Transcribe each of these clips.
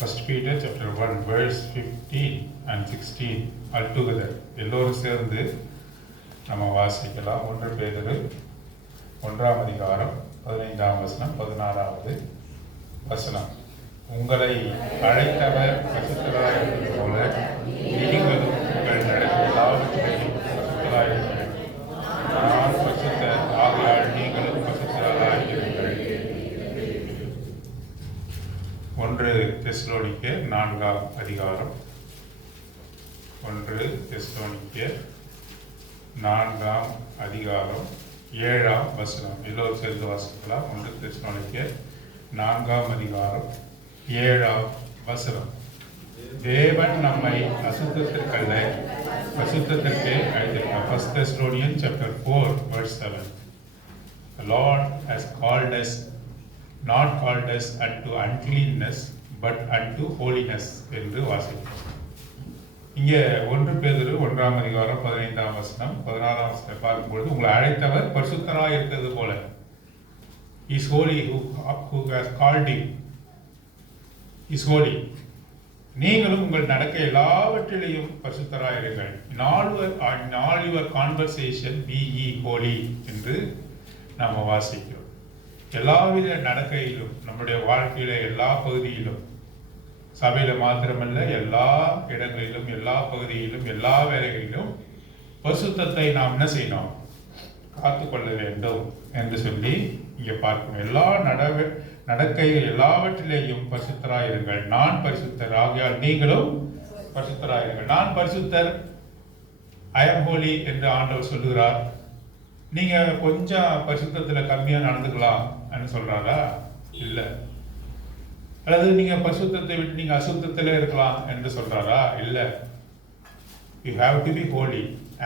First Peter chapter 1 verse 15 and 16 altogether எல்லோரும் சேர்ந்து நம்ம வாசிக்கலாம். 1 பேதுரு 1ஆம் அதிகாரம் 15ஆம் வசனம் 16வது வசனம். உங்களை அழைத்தவர் பரிசுத்தராய் இருப்பது போல நீங்களும் உங்கள் நடக்கும் எல்லாவற்றையும் பரிசுத்தராய் இருங்கள். நான் பரிசுத்தர் ஆகையால் நீங்களும் பரிசுத்தராய் இருங்கள். 1 தெசலோனிக்கேயர் 4ஆம் அதிகாரம் 1 தெசலோனிக்கேயர் 4ஆம் அதிகாரம் 7ஆம் வசனம். எல்லோரும் சேர்ந்து வாசிக்கலாம். 1 தெசலோனிக்கேயர் 4ஆம் அதிகாரம் 7ஆம் வசனம். தேவன் நம்மை அசுத்தத்திற்கல்ல பரிசுத்தத்திற்கே அழைத்திருக்கிறார். 1 Thessalonians chapter 4 verse 7. The Lord has called us, not called us unto uncleanness but unto holiness என்று வாசிக்கிறோம். இங்கே 1 பேதுரு 1ஆம் அதிகாரம் 15ஆம் வசனம் 16ஆம் வசனம் பார்க்கும்பொழுது உங்களை அழைத்தவர் பரிசுத்தராய் இருக்கிறது போல is holy who has called you is holy. நீங்களும் உங்கள் நடக்க எல்லாவற்றிலையும் பரிசுத்தராய் இருங்கள். in all your conversation be ye holy என்று நாம் வாசிக்கிறோம். எல்லாவித நடக்கையிலும் நம்முடைய வாழ்க்கையில எல்லா பகுதியிலும், சபையில மாத்திரமல்ல எல்லா இடங்களிலும் எல்லா பகுதியிலும் எல்லா வேலைகளிலும் பரிசுத்தத்தை நாம் என்ன செய்யணும்? காத்துக்கொள்ள வேண்டும் என்று சொல்லி இங்கே பார்க்கணும். எல்லா நடக்கையில் எல்லாவற்றிலேயும் பரிசுத்தராயிருங்கள். நான் பரிசுத்தர் ஆகையால் நீங்களும் பரிசுத்தராயிருங்கள். நான் பரிசுத்தர், ஐ அம் ஹோலி என்று ஆண்டவர் சொல்லுகிறார். நீங்க கொஞ்சம் பரிசுத்தத்துல கம்மியா நடந்துக்கலாம் சொல்றாரா? இல்ல. அல்லது நீங்க பரிசுத்தத்தை விட்டு நீங்க அசுத்தத்திலே இருக்கலாம் என்று சொல்றாரா? இல்ல. You have to be holy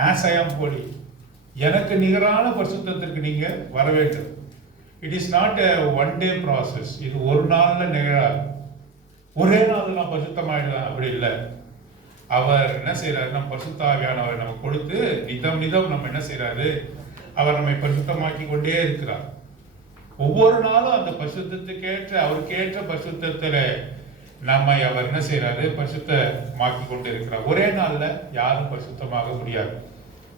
as I am holy. எனக்கு நிகரான பரிசுத்தத்திற்கு நீங்க வர வேண்டும். It is not a one day process. இது ஒரு நாள்ல நிகழாது. ஒரே நாள் நான் பரிசுத்தமாயிடலாம் அப்படி இல்லை. அவர் என்ன செய்யறாரு? நம்ம பரிசுத்த ஆவியானவர் நமக்கு கொடுத்து நிதம் நம்ம என்ன செய்யறாரு? அவர் நம்மை பரிசுத்தமாக்கி கொண்டே இருக்கிறார். ஒவ்வொரு நாளும் அந்த பரிசுத்தத்துக்கேற்ற அவருக்கேற்ற பரிசுத்தத்துல நம்மை அவர் என்ன செய்யறாரு? பரிசுத்தமாக்கி கொண்டு இருக்கிறார். ஒரே நாள்ல யாரும் பரிசுத்தமாக முடியாது.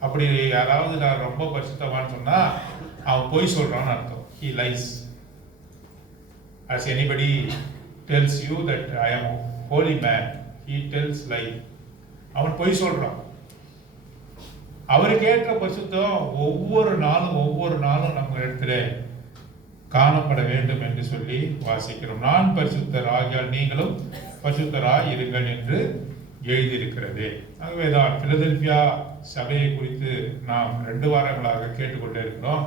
அப்படி யாராவது நான் ரொம்ப பரிசுத்தமான்னு சொன்னா அவன் பொய் சொல்றான்னு அர்த்தம். He lies. As anybody tells you that I am a holy man, he tells lie. அவன் பொய் சொல்றான். அவருக்கு ஏற்ற பரிசுத்தம் ஒவ்வொரு நாளும் நம்ம இடத்துல காணப்பட வேண்டும் என்று சொல்லி வாசிக்கிறோம். நான் பரிசுத்தர் ஆகியால் நீங்களும் பரிசுத்தராய் இருங்கள் என்று எழுதியிருக்கிறது. ஆகவேதான் பிலதெல்பியா சபையை குறித்து நாம் 2 வாரங்களாக கேட்டுக்கொண்டே இருக்கிறோம்.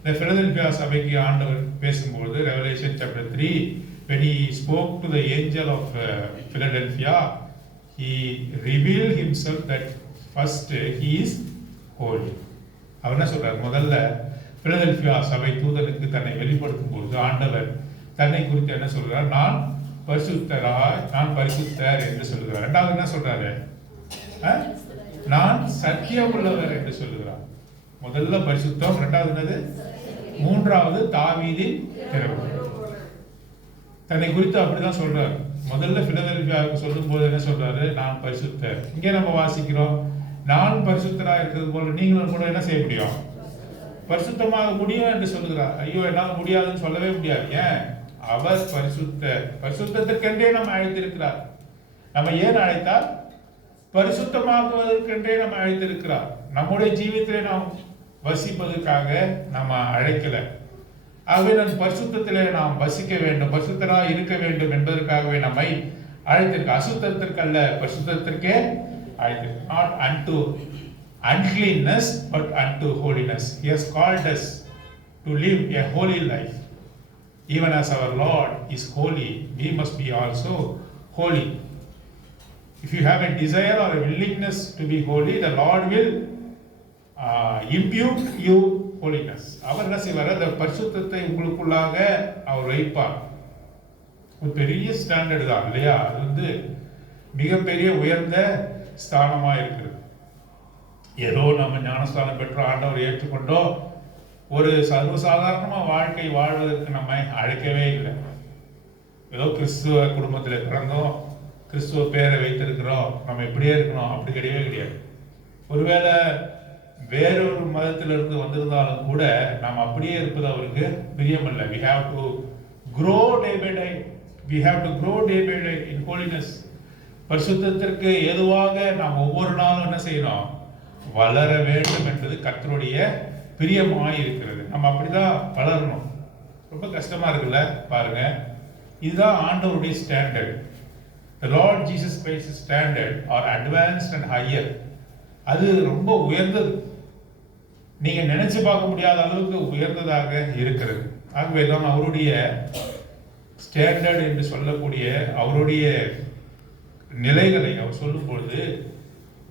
இந்த பிலதெல்பியா சபைக்கு ஆண்டவர் பேசும்போது Revelation chapter 3 when he spoke to the angel of Philadelphia, he revealed himself that first he is holy. அவர் என்ன சொல்றார்? முதல்ல பிலதெல்பியா சபை தூதனுக்கு தன்னை வெளிப்படுத்தும் பொழுது ஆண்டவர் தன்னை குறித்து என்ன சொல்றார்? நான் பரிசுத்தர் என்று சொல்லுகிறார். இரண்டாவது என்ன சொல்றாரு? நான் சத்தியம் உள்ளவர் என்று சொல்லுகிறார். முதல்ல பரிசுத்தம், இரண்டாவது என்னது? மூன்றாவது தாவீதின் திறவுகோல். தன்னை குறித்து அப்படிதான் சொல்றாரு. முதல்ல பிலதெல்பியாவுக்கு சொல்லும் போது என்ன சொல்றாரு? நான் பரிசுத்தர். இங்கே நம்ம வாசிக்கிறோம், நான் பரிசுத்தராக இருக்கிறது போல நீங்களும் கூட என்ன செய்ய முடியும்? பரிசுத்தமாக முடியும் என்று சொல்லுகிறார். ஐயோ என்னால் முடியாதுன்னு சொல்லவே முடியாது. ஏன்? அவர் பரிசுத்தர். பரிசுத்தத்திற்கென்றே நம்ம அழைத்திருக்கிறார். நம்ம ஏன் அழைத்தார்? பரிசுத்தமாகுவதற்கென்றே நம்ம அழைத்திருக்கிறார். நம்முடைய ஜீவியத்திலே நாம் வசிப்பதற்காக நம்ம அழைக்கல. ஆகவே நம் பரிசுத்தத்திலே நாம் வசிக்க வேண்டும், பரிசுத்தராக இருக்க வேண்டும் என்பதற்காகவே நம்மை அழைத்திருக்க. அசுத்தத்திற்கல்ல, பரிசுத்தத்திற்கே அழைத்திருக்க. Not unto uncleanness but unto holiness. He has called us to live a holy life. Even as our Lord is holy, we must be also holy. If you have a desire or a willingness to be holy, the Lord will impute you holiness. அவர் என்ன செய்வார்? அந்த பரிசுத்தத்தை உங்களுக்குள்ளாக அவர் வைப்பார். ஒரு பெரிய standard தான் இல்லையா? அது மிகப்பெரிய உயர்ந்த ஸ்தானமா இருக்கிறது. ஏதோ நம்ம ஞானஸ்தானம் பெற்றோ ஆண்டவர் ஏற்றுக்கொண்டோ ஒரு சர்வசாதாரணமா வாழ்க்கை வாழ்வதற்கு நம்மை அழைக்கவே இல்லை. ஏதோ கிறிஸ்துவ குடும்பத்தில் பிறந்தோம், கிறிஸ்துவ பேரை வைத்திருக்கிறோம், நம்ம இப்படியே இருக்கணும், அப்படி கிடையவே கிடையாது. ஒருவேளை வேறொரு மதத்திலிருந்து வந்திருந்தாலும் கூட நாம் அப்படியே இருப்பது அவருக்கு பிரியமல்ல. we have to grow day by day, we have to grow day by day in holiness. பரிசுத்தத்திற்கு ஏதுவாக நாம் ஒவ்வொரு நாளும் என்ன செய்யணும்? வளர வேண்டும் என்பது கர்த்தருடைய பிரியமாய் இருக்கிறது. நம்ம அப்படிதான் வளரணும். ரொம்ப கஷ்டமா இருக்குல்ல பாருங்க. இதுதான் ஆண்டவருடைய standard. The Lord Jesus Christ's standard are advanced and higher. அது ரொம்ப உயர்ந்தது, நீங்க நினைச்சு பார்க்க முடியாத அளவுக்கு உயர்ந்ததாக இருக்கிறது. ஆகவே தான் அவருடைய ஸ்டாண்டர்ட் என்று சொல்லக்கூடிய அவருடைய நிலைகளை அவர் சொல்லும் பொழுது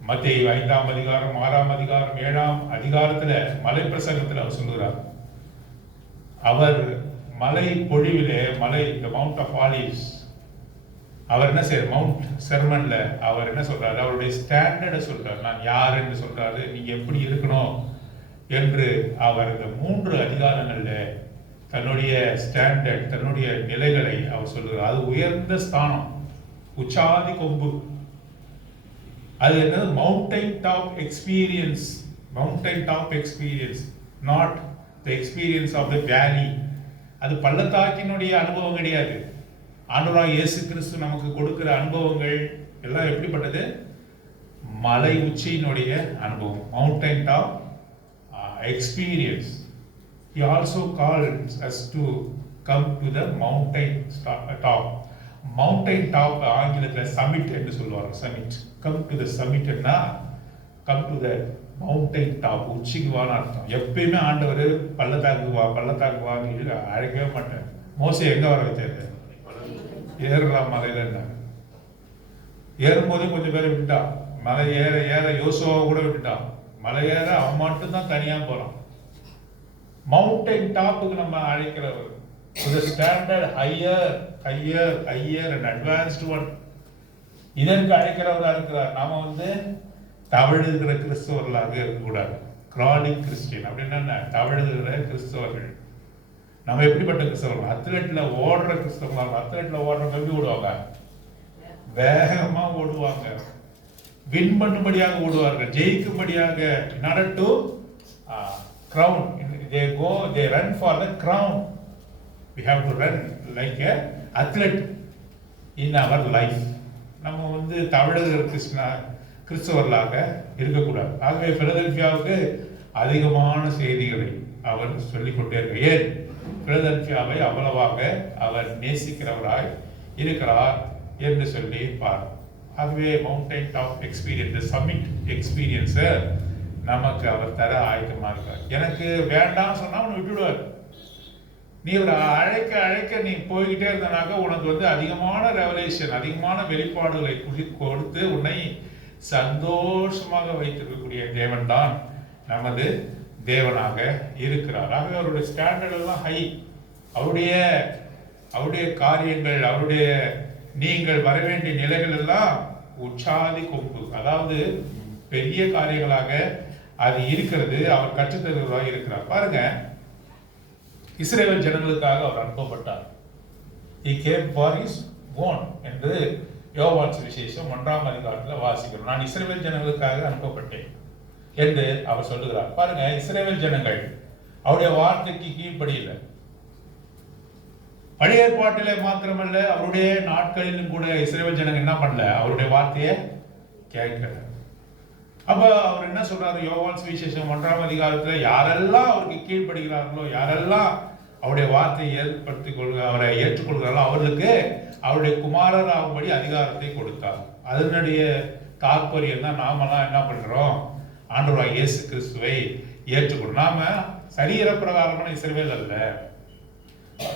மத்தேயு 5ஆம் அதிகாரம் 6ஆம் அதிகாரம் 7ஆம் அதிகாரத்துல மலை பிரசங்கத்தில் அவர் சொல்லுகிறார். அவர் மலை பொழிவிலே the Mount of Olives, அவர் என்ன செய்யறார்? மவுண்ட் செர்மன்ல அவர் என்ன சொல்றாரு? அவருடைய ஸ்டாண்டர்டை சொல்றாரு. நான் யார் என்று சொல்றாரு, நீங்க எப்படி இருக்கணும் என்று அவர் இந்த 3 அதிகாரங்கள்ல தன்னுடைய ஸ்டாண்டர்ட், தன்னுடைய நிலைகளை அவர் சொல்றார். அது உயர்ந்த ஸ்தானம், உச்சாதி கொம்பு. அது என்னது? Mountain top experience. Mountain top experience, not the experience of the valley. அது பள்ளத்தாக்கினுடைய அனுபவம் கிடையாது. ஆண்டவராகிய இயேசு கிறிஸ்து நமக்கு கொடுக்கிற அனுபவங்கள் எல்லாம் எப்படிப்பட்டது? மலை உச்சியினுடைய அனுபவம், mountain top experience. He also calls us to come to the mountain top. Mountain top ஆங்கிலத்தில் summit என்று சொல்லுவாங்க. summit, come to the summit ன்னா come to the mountain top, உச்சிக்கு வான்னு அர்த்தம். எப்பயுமே ஆண்டவர் பள்ளத்தாக்கு வான்னு அழைக்கவே மாட்டார். மோசே எங்க வர வச்சாரு? ஏறலாம் மலையில இருந்தாங்க. ஏறும்போது கொஞ்சம் பேரை விட்டுட்டான். மலை ஏற ஏற யோசுவாவை கூட விட்டுட்டான். மலை ஏற அவன் மட்டும் தான் தனியா போறான். மவுண்டைன் டாப்புக்கு நம்ம அழைக்கிறவர், standard higher higher higher and advanced one, இதற்கு அழைக்கிறவராக இருக்கிறார். நாம தவழுகிற கிறிஸ்தவர்களாக இருக்கக்கூடாது. கிரானிக் கிறிஸ்டியன் அப்படின்னா தவழுகிற கிறிஸ்தவர்கள். நம்ம எப்படிப்பட்ட கிறிஸ்தவர்கள்? அத்லெட்ல ஓடுற கிறிஸ்தவர்கள். அத்லெட்ல ஓடுறவங்க எப்படி ஓடுவாங்க? வேகமா ஓடுவாங்க, win பண்ணும்படியாக ஓடுவார்கள், ஜெயிக்கும்படியாக. in order to crown, they run for the crown. We have to run like a athlete in our life. நம்ம தவழுகிற கிறிஸ்தவர்களாக இருக்கக்கூடாது. ஆகவே பிலதெல்பியாவுக்கு அதிகமான செய்திகளை அவர் சொல்லிக்கொண்டே இருக்க. ஏன் பிலதெல்பியாவை அவ்வளவாக அவர் நேசிக்கிறவராய் இருக்கிறார் என்று சொல்லி பார். ஆகவே மவுண்டைன் டாப் எக்ஸ்பீரியன்ஸ், சம்மிட் எக்ஸ்பீரியன்ஸை நமக்கு அவர் தர ஆயத்தமாக இருக்கார். எனக்கு வேண்டாம் சொன்னா உன்னை விட்டுடுவார். நீ ஒரு அழைக்க அழைக்க நீ போய்கிட்டே இருந்தனாக்க உனக்கு அதிகமான ரெவலேஷன், அதிகமான வெளிப்பாடுகளை கொடுத்து உன்னை சந்தோஷமாக வைத்திருக்கக்கூடிய தேவன் தான் நமது தேவனாக இருக்கிறார். ஆகவே அவருடைய ஸ்டாண்டர்ட் எல்லாம் ஹை. அவருடைய காரியங்கள், அவருடைய நீங்கள் வர வேண்டிய நிலைகள் எல்லாம் உச்சாதி கொம்பு, அதாவது பெரிய காரியங்களாக அது இருக்கிறது. அவர் கற்றுத்தருவதாக இருக்கிறார். பாருங்க, இஸ்ரவேல் ஜனங்களுக்காக அவர் அனுப்பப்பட்டார். He came for his own என்று யோவான் சுவிசேஷம் 1ஆம் அதிகாரத்தில் வாசிக்கிறோம். நான் இஸ்ரவேல் ஜனங்களுக்காக அனுப்பப்பட்டேன் என்று அவர் சொல்லுகிறார். பாருங்க, இஸ்ரவேல் ஜனங்கள் அவருடைய வார்த்தைக்கு கீழ்ப்படியில்லை. பழைய ஏற்பாட்டிலே மாத்திரமல்ல, அவருடைய நாட்களிலும் கூட இஸ்ரவேல் ஜனங்கள் என்ன பண்ணல? அவருடைய வார்த்தையை கேட்கல. அப்ப அவர் என்ன சொல்றாரு? யோவான் சுவிசேஷம் 1ஆம் அதிகாரத்துல யாரெல்லாம் அவருக்கு கீழ்ப்படுகிறார்களோ, யாரெல்லாம் அவருடைய வார்த்தையை அவரை ஏற்றுக்கொள்கிறார்களோ அவர்களுக்கு அவருடைய குமாரர் ஆகும்படி அதிகாரத்தை கொடுத்தார். அதனுடைய தாற்பயம் தான் நாமெல்லாம் என்ன பண்றோம்? ஆண்டவராகிய இயேசு கிறிஸ்துவை ஏற்றுக்கொள்றோம். நாம சரீர பிரகாரமான இஸ்ரவேல் அல்ல.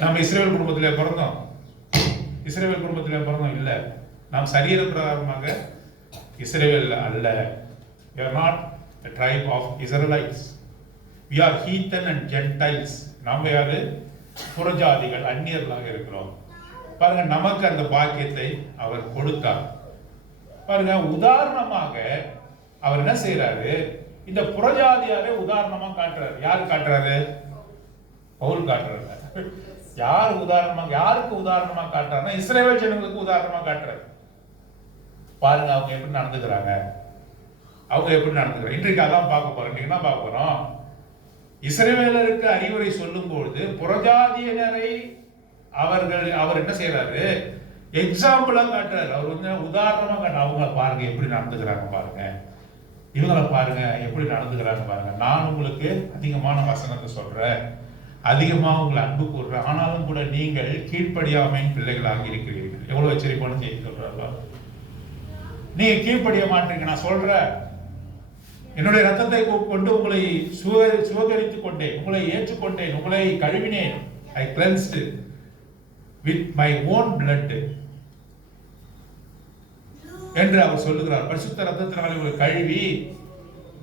நாம் இஸ்ரவேல் குடும்பத்திலே பிறந்தோம். இஸ்ரவேல் குடும்பத்திலே பிறந்தோம் இல்ல. நாம் சரீர பிரகாரமாக இஸ்ரவேல் அல்ல. We are not a tribe of Israelites. We are heathen and Gentiles. நாம் யாரு? புறஜாதிகள், அந்நியர்களாக இருக்கிறோம். பாருங்க, நமக்கு அந்த பாக்கியத்தை அவர் கொடுத்தார். பாருங்க, உதாரணமாக அவர் என்ன செய்யறாரு? இந்த புறஜாதியாரை உதாரணமா காட்டுறாரு. யாரு காட்டுறாரு? பவுல் காட்டுறாரு. யாருக்கு உதாரணமா காட்டுறாருன்னா இஸ்ரவேல் ஜனங்களுக்கு உதாரணமா காட்டுறாரு. பாருங்க அவங்க எப்படி நடந்துக்கிறாங்க, இன்றைக்கு அதான் பார்க்க போறோம். இன்னைக்கு என்ன பார்க்க போறோம்? இஸ்ரவேலருக்கு அறிவுரை சொல்லும் பொழுது புறஜாதியினரை அவர் என்ன செய்யறாரு? எக்ஸாம்பிளா காட்டுறாரு. அவர் வந்து உதாரணமா காட்டுறாரு. அவங்க பாருங்க எப்படி நடந்துக்கிறாங்க பாருங்க, இவங்களை பாருங்க எப்படி நடந்துக்கிறாங்க பாருங்க. நான் உங்களுக்கு அதிகமான வசனத்தை சொல்றேன், அதிகமா உங்களை அன்பு கூறுறேன், ஆனாலும் கூட நீங்கள் கீழ்ப்படியாமையின் பிள்ளைகளாக இருக்கிறீர்கள். எவ்வளவு எச்சரிப்பான செய்தி சொல்றாங்க. நீங்க கீழ்ப்படிய மாட்டீங்க. நான் சொல்றேன், என்னுடைய ரத்தத்தை கொண்டு உங்களை சுவகரித்துக் கொண்டேன், உங்களை ஏற்றுக்கொண்டேன், உங்களை கழுவினேன். I cleansed with my own blood என்று அவர் சொல்லுகிறார். பரிசுத்த ரத்தத்தினால் உங்களை கழுவி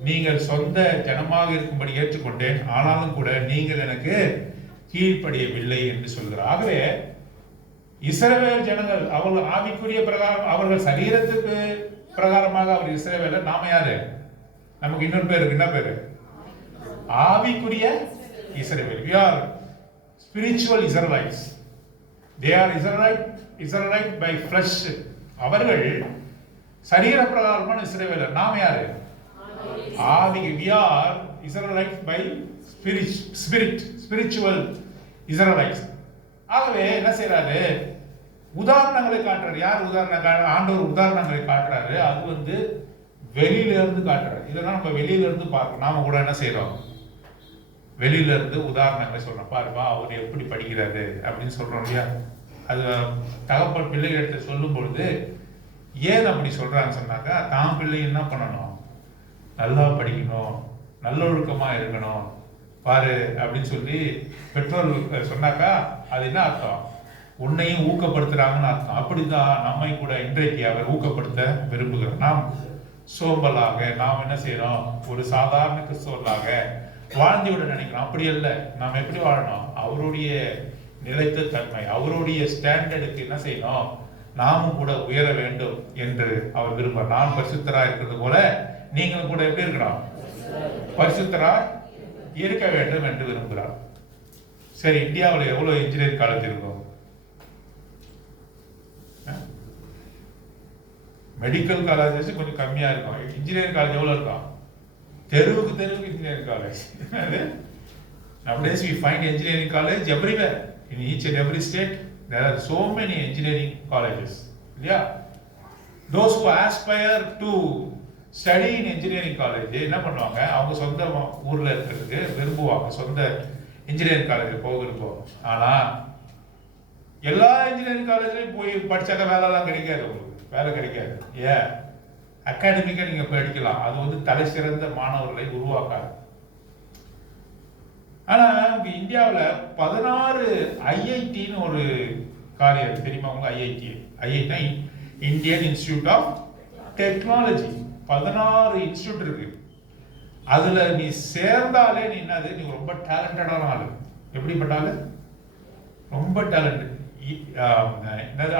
நீங்கள் சொந்த ஜனமாக இருக்கும்படி ஏற்றுக்கொண்டேன், ஆனாலும் கூட நீங்கள் எனக்கு கீழ்ப்படியவில்லை என்று சொல்கிறார். ஆகவே இஸ்ரவேல் ஜனங்கள் அவர்கள் ஆவிக்குரிய பிரகாரம், அவர்கள் சரீரத்துக்கு பிரகாரமாக அவர் இஸ்ரவேலர். நாம யாரு? நமக்கு இன்னொரு பேர் இருக்கு. என்ன பேரு? ஆவிக்குரிய இஸ்ரவேல். We are spiritual Israelites. They are Israelite by flesh. அவர்கள் சரீர பிரகாரமான இஸ்ரவேலர். நாம யாரு? ஆவி. We are Israelites by spiritual Israelites. ஆகவே என்ன செய்யறாரு? உதாரணங்களை காட்டுறாரு. யார் உதாரணம்? ஆண்டவர் உதாரணங்களை காட்டுறாரு. அது வந்து வெளியில இருந்து காட்டுறாரு. இதெல்லாம் நம்ம வெளியில இருந்து பார்க்கணும். நாம கூட என்ன செய்யறோம்? வெளியில இருந்து உதாரணங்களை சொல்றோம். பாருப்பா அவர் எப்படி படிக்கிறாரு அப்படின்னு சொல்றோம் இல்லையா? அது தகப்பன் பிள்ளைகள் எடுத்து சொல்லும் பொழுது ஏன் அப்படி சொல்றாங்க சொன்னாக்கா, தான் பிள்ளை என்ன பண்ணணும்? நல்லா படிக்கணும், நல்லொழுக்கமா இருக்கணும் பாரு அப்படின்னு சொல்லி பெற்றோர் சொன்னாக்கா அது என்ன அர்த்தம்? உன்னையும் ஊக்கப்படுத்துறாங்கன்னு அர்த்தம். அப்படிதான் நம்மை கூட இன்றைக்கு அவர் ஊக்கப்படுத்த விரும்புகிறார். நாம் சோம்பலாக நாம் என்ன செய்யறோம்? ஒரு சாதாரண கிறிஸ்தவர்களாக வாழ்ந்து விட நினைக்கிறோம். அப்படி இல்லை. நாம் எப்படி வாழணும்? அவருடைய நிலைத்த தன்மை, அவருடைய ஸ்டாண்டர்டுக்கு என்ன செய்யணும்? நாமும் கூட உயர வேண்டும் என்று அவர் விரும்புகிறார். நான் பரிசுத்தரா இருக்கிறது போல நீங்களும் கூட எப்படி இருக்கணும்? பரிசுத்தரா இருக்க வேண்டும் என்று விரும்புகிறார். சரி, இந்தியாவில் எவ்வளவு இன்ஜினியரிங் காலேஜ் இருக்கும்? மெடிக்கல் காலேஜஸ் கொஞ்சம் கம்மியா இருக்கும். இன்ஜினியரிங் காலேஜ் எவ்வளவு இருக்கும்? தெருவுக்கு engineering college. Nowadays we find engineering college everywhere. In each and every state there are so many engineering colleges. Yeah. Those who aspire to study in engineering college என்ன பண்ணுவாங்க? அவங்க சொந்த ஊர்ல இருக்கிறதுக்கு விரும்புவாங்க, சொந்த இன்ஜினியரிங் காலேஜ் போகிறப்போ. ஆனா எல்லா இன்ஜினியரிங் காலேஜ்லயும் போய் படிச்சாக்க வேலைலாம் கிடைக்காது. உங்களுக்கு வேலை கிடைக்காது. ஏன்? அகாடமிக்கா நீங்க படிக்கலாம், அது வந்து தலை சிறந்த மாணவர்களை உருவாக்காது. ஆனா இந்தியாவில் 16 ஐஐடின்னு ஒரு காரியம் தெரியுமா உங்களுக்கு? IIT Indian Institute of Technology. 16 institute இருக்கு. அதுல நீ சேர்ந்தாலே நீ என்னது? நீ ரொம்ப டேலண்டடான ஆளு. எப்படிப்பட்ட ஆளு? ரொம்ப டேலண்ட்.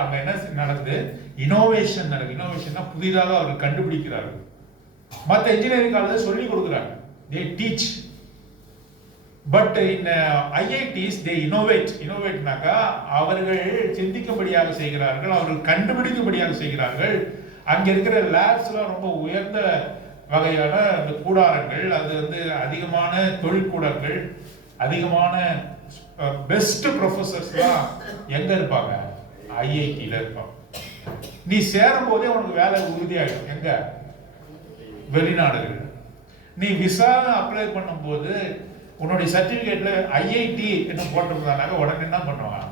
அங்க என்ன நடக்குது? இனோவேஷன் நடக்குது. இனோவேஷன்னா புதிதாக அவர் கண்டுபிடிக்கிறார்கள். மற்ற இன்ஜினியரிங் காலேஜ் சொல்லி கொடுக்குறாங்க. they teach, but in IITs they innovate. innovateனாக்கா அவர்கள் சிந்திக்கும்படியாக செய்கிறார்கள், அவர்கள் கண்டுபிடிக்கும்படியாக செய்கிறார்கள். அங்க இருக்கிற லேப்ஸ்லாம் ரொம்ப உயர்ந்த வகையான அந்த கூடாரங்கள், அது வந்து அதிகமான தொழிற்கூடங்கள், அதிகமான பெஸ்ட் ப்ரொஃபசர்ஸ்லாம் எங்க இருப்பாங்க? ஐஐடில இருப்பாங்க. நீ சேரும் போதே உனக்கு வேலை உறுதியாயிடும். எங்க? வெளிநாடுகள். நீ விசா அப்ளை பண்ணும் போது உன்னுடைய சர்டிபிகேட்ல ஐஐடி என்ன போட்டிருந்தாங்க, உடனே என்ன பண்ணுவாங்க?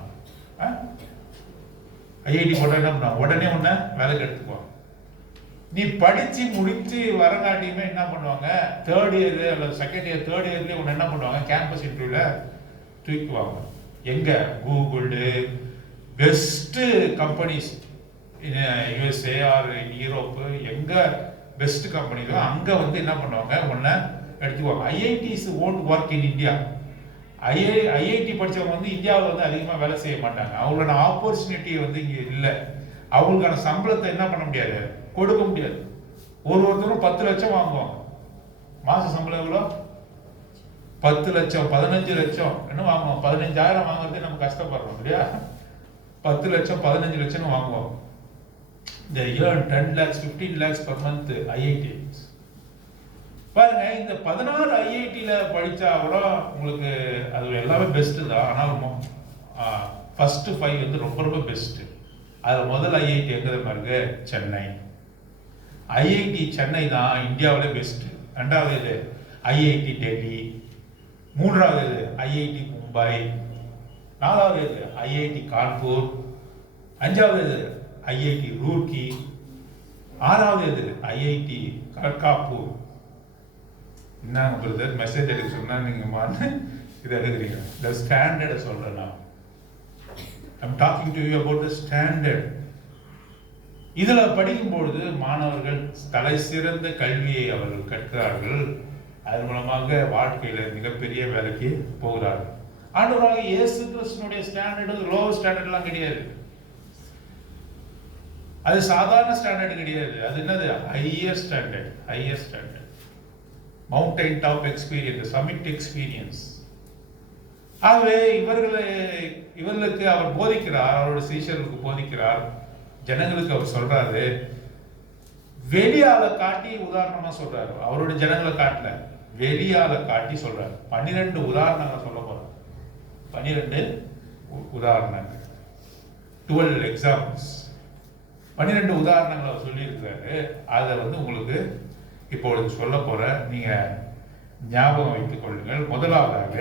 ஐஐடி போட்டா என்ன பண்ணுவாங்க? உடனே உன்னை வேலைக்கு எடுத்துக்குவாங்க. நீ படிச்சு முடிச்சு வரங்காட்டியுமே என்ன பண்ணுவாங்க? தேர்ட் இயர் அல்லது செகண்ட் இயர், தேர்ட் இயர்லயே உன்னை என்ன பண்ணுவாங்க? கேம்பஸ் இன்டர்வியூல தூக்குவாங்க. எங்க? Google, best companies USA or Europe, எங்க பெஸ்ட் கம்பெனிஸோ அங்க வந்து என்ன பண்ணுவாங்க? உன்னை எடுத்துக்குவாங்க. IITs won't work in India. IIT படிச்சவங்க வந்து இந்தியாவில் வந்து அதிகமாக வேலை செய்ய மாட்டாங்க. அவங்களோட ஆப்பர்ச்சுனிட்டி வந்து இங்கே இல்லை. அவங்களுக்கான சம்பளத்தை என்ன பண்ண முடியாது? கொடுக்க முடியாது. ஒருத்தரும் 10 லட்சம் வாங்குவாங்க. மாச சம்பளம் எவ்வளோ? 10 லட்சம் 15 லட்சம் என்ன வாங்குவோம். 15,000 வாங்குறதே நம்ம கஷ்டப்படுறோம் இல்லையா. 10 லட்சம் 15 லட்சம் வாங்குவோம். இந்த earn 10 lakhs 15 lakhs per month IIT பாருங்க. இந்த 16 IITல படிச்சா கூட உங்களுக்கு அது எல்லாமே பெஸ்ட் தான். ஆனால் ஃபர்ஸ்ட் 5 வந்து ரொம்ப ரொம்ப பெஸ்ட். அது முதல் IIT எங்க இருக்கு? சென்னை. IIT சென்னை தான் இந்தியாவிலே பெஸ்ட். ரெண்டாவது இது IIT டெல்லி. மூன்றாவது இது IIT மும்பை. நாலாவது இது IIT கான்பூர். அஞ்சாவது இது IIT ரூர்க்கி. ஆறாவது இது IIT கர்காப்பூர். என்ன பிரதர் மெசேஜ் எடுக்க சொன்னா நீங்க இதை எடுக்கிறீங்க. இந்த ஸ்டாண்டர்டை சொல்றேன் நான். I'm talking to you about the standard. இதுல படிக்கும்பொழுது மாணவர்கள் தலை சிறந்த கல்வியை அவர்கள் கற்கிறார்கள். அதன் மூலமாக வாழ்க்கையில மிகப்பெரிய வேலைக்கு போகிறார்கள். ஆண்டவராக இயேசு கிறிஸ்துவினுடைய ஸ்டாண்டர்டு லோ ஸ்டாண்டர்ட்லாம் கிடையாது. அது சாதாரண ஸ்டாண்டர்ட் கிடையாது. அது என்னது? Higher standard. Higher standard. Mountain top experience, summit experience. ஆகவே இவர்களுக்கு அவர் போதிக்கிறார். அவருடைய சீஷர்களுக்கு போதிக்கிறார். ஜனங்களுக்கு அவர் சொல்றாரு. வெளியால காட்டி உதாரணமா சொல்றாரு. அவருடைய ஜனங்களை காட்டல, வெளியால காட்டி சொல்றாரு. 12 உதாரணங்கள் சொல்ல போறார். 12 உதாரணங்கள், 12 எக்ஸாம்பிள்ஸ். 12 உதாரணங்களை அவர் சொல்லி இருக்கிறாரு. அதை உங்களுக்கு இப்பொழுது சொல்ல போற. நீங்க ஞாபகம் வைத்துக் கொள்ளுங்கள். முதலாவதாக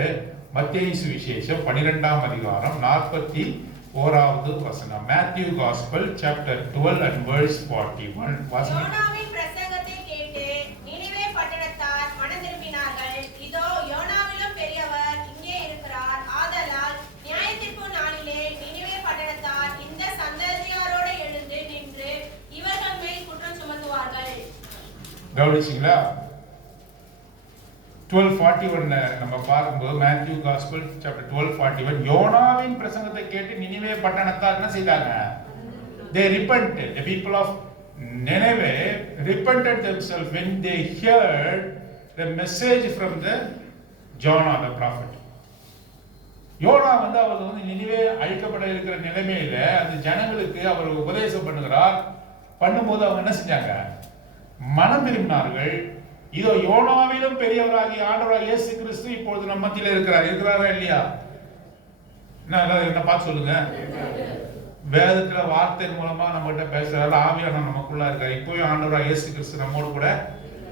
மத்தேயு சுவிசேஷம் 12ஆம் அதிகாரம் 41வது வசனம். Matthew gospel chapter 12 and verse 41. யோனாவின் பிரசங்கத்தை கேட்டு நினிவே பட்டணத்தார் மனந்திரும்பினார்கள். இதோ யோனாவிலும் பெரியவர் இங்கே இருக்கிறார். ஆதலால் நியாயத்தீர்ப்பு நாளிலே நினிவே பட்டணத்தார் இந்த சந்ததியாரோடு எழுந்து நின்று இவர்கள் மேல் குற்றம் சுமத்துவார்கள். கவனிச்சீங்களா? 12:41 நம்ம பார்க்கும்போது மேத்யூ காஸ்பல் சாப்டர் 12:41 யோனாவின் பிரசங்கத்தை கேட்டு நினிவே பட்டணத்தார் என்ன செய்தாங்க? They repented. The people of Nineveh repented themselves when they heard the message from the Jonah the prophet. யோனா அவர் நினிவே அழிக்கப்பட இருக்கிற நிலைமையில அந்த ஜனங்களுக்கு அவர் உபதேசம் பண்ணுகிறார். பண்ணும்போது அவங்க என்ன செஞ்சாங்க? மனம் திரும்பினார்கள். இதோ யோனாவிலும் பெரியவராகிய ஆண்டவராகிய இயேசு கிறிஸ்து இப்பொழுது நம்ம மத்தியில இருக்கிறாரா இல்லையா? என்ன பார்த்து சொல்லுங்க. வேதத்துல வார்த்தை மூலமா நம்ம கிட்ட பேசுறாரு. ஆவியானவர் நமக்குள்ள இருக்காரு. இப்போயும் ஆண்டவராகிய இயேசு கிறிஸ்து நம்மோடு கூட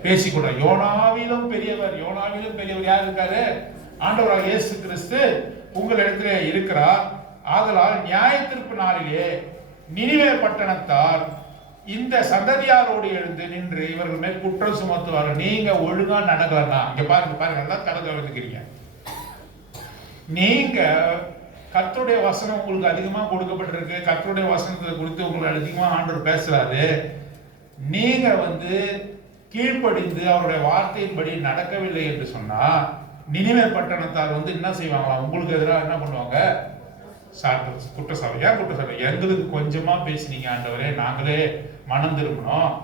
பேசிக்கூட. யோனாவிலும் பெரியவர். யோனாவிலும் பெரியவர் யார் இருக்காரு? ஆண்டவராகிய இயேசு கிறிஸ்து உங்களிடத்துல இருக்கிறார். ஆதலால் நியாயத்தீர்ப்பு நாளிலே நினிவே பட்டணத்தார் இந்த சந்ததியாரோடு எழுந்து நின்று இவர்கள் மேல் குற்றம் சுமத்துவார்கள். நீங்க ஒழுங்கா நடக்கலன்னா, இங்க பாருங்க நல்லா கலந்துக்கிறீங்க. நீங்க கர்த்தருடைய வசனம் உங்களுக்கு அதிகமா கொடுக்கப்பட்டிருக்கு. கர்த்தருடைய வசனத்தை குறித்து உங்களுக்கு அதிகமா ஆண்டவர் பேசுறாரு. நீங்க கீழ்ப்படிந்து அவருடைய வார்த்தையின்படி நடக்கவில்லை என்று சொன்னா நினிவே பட்டணத்தார் என்ன செய்வாங்களா? உங்களுக்கு எதிராக என்ன பண்ணுவாங்க? குற்றச்சாட்டு. ஏன் குற்றச்சாட்டு? எங்களுக்கு கொஞ்சமா பேசுனீங்க ஆண்டவரே, நாங்களே மனம் திரும்பணும்.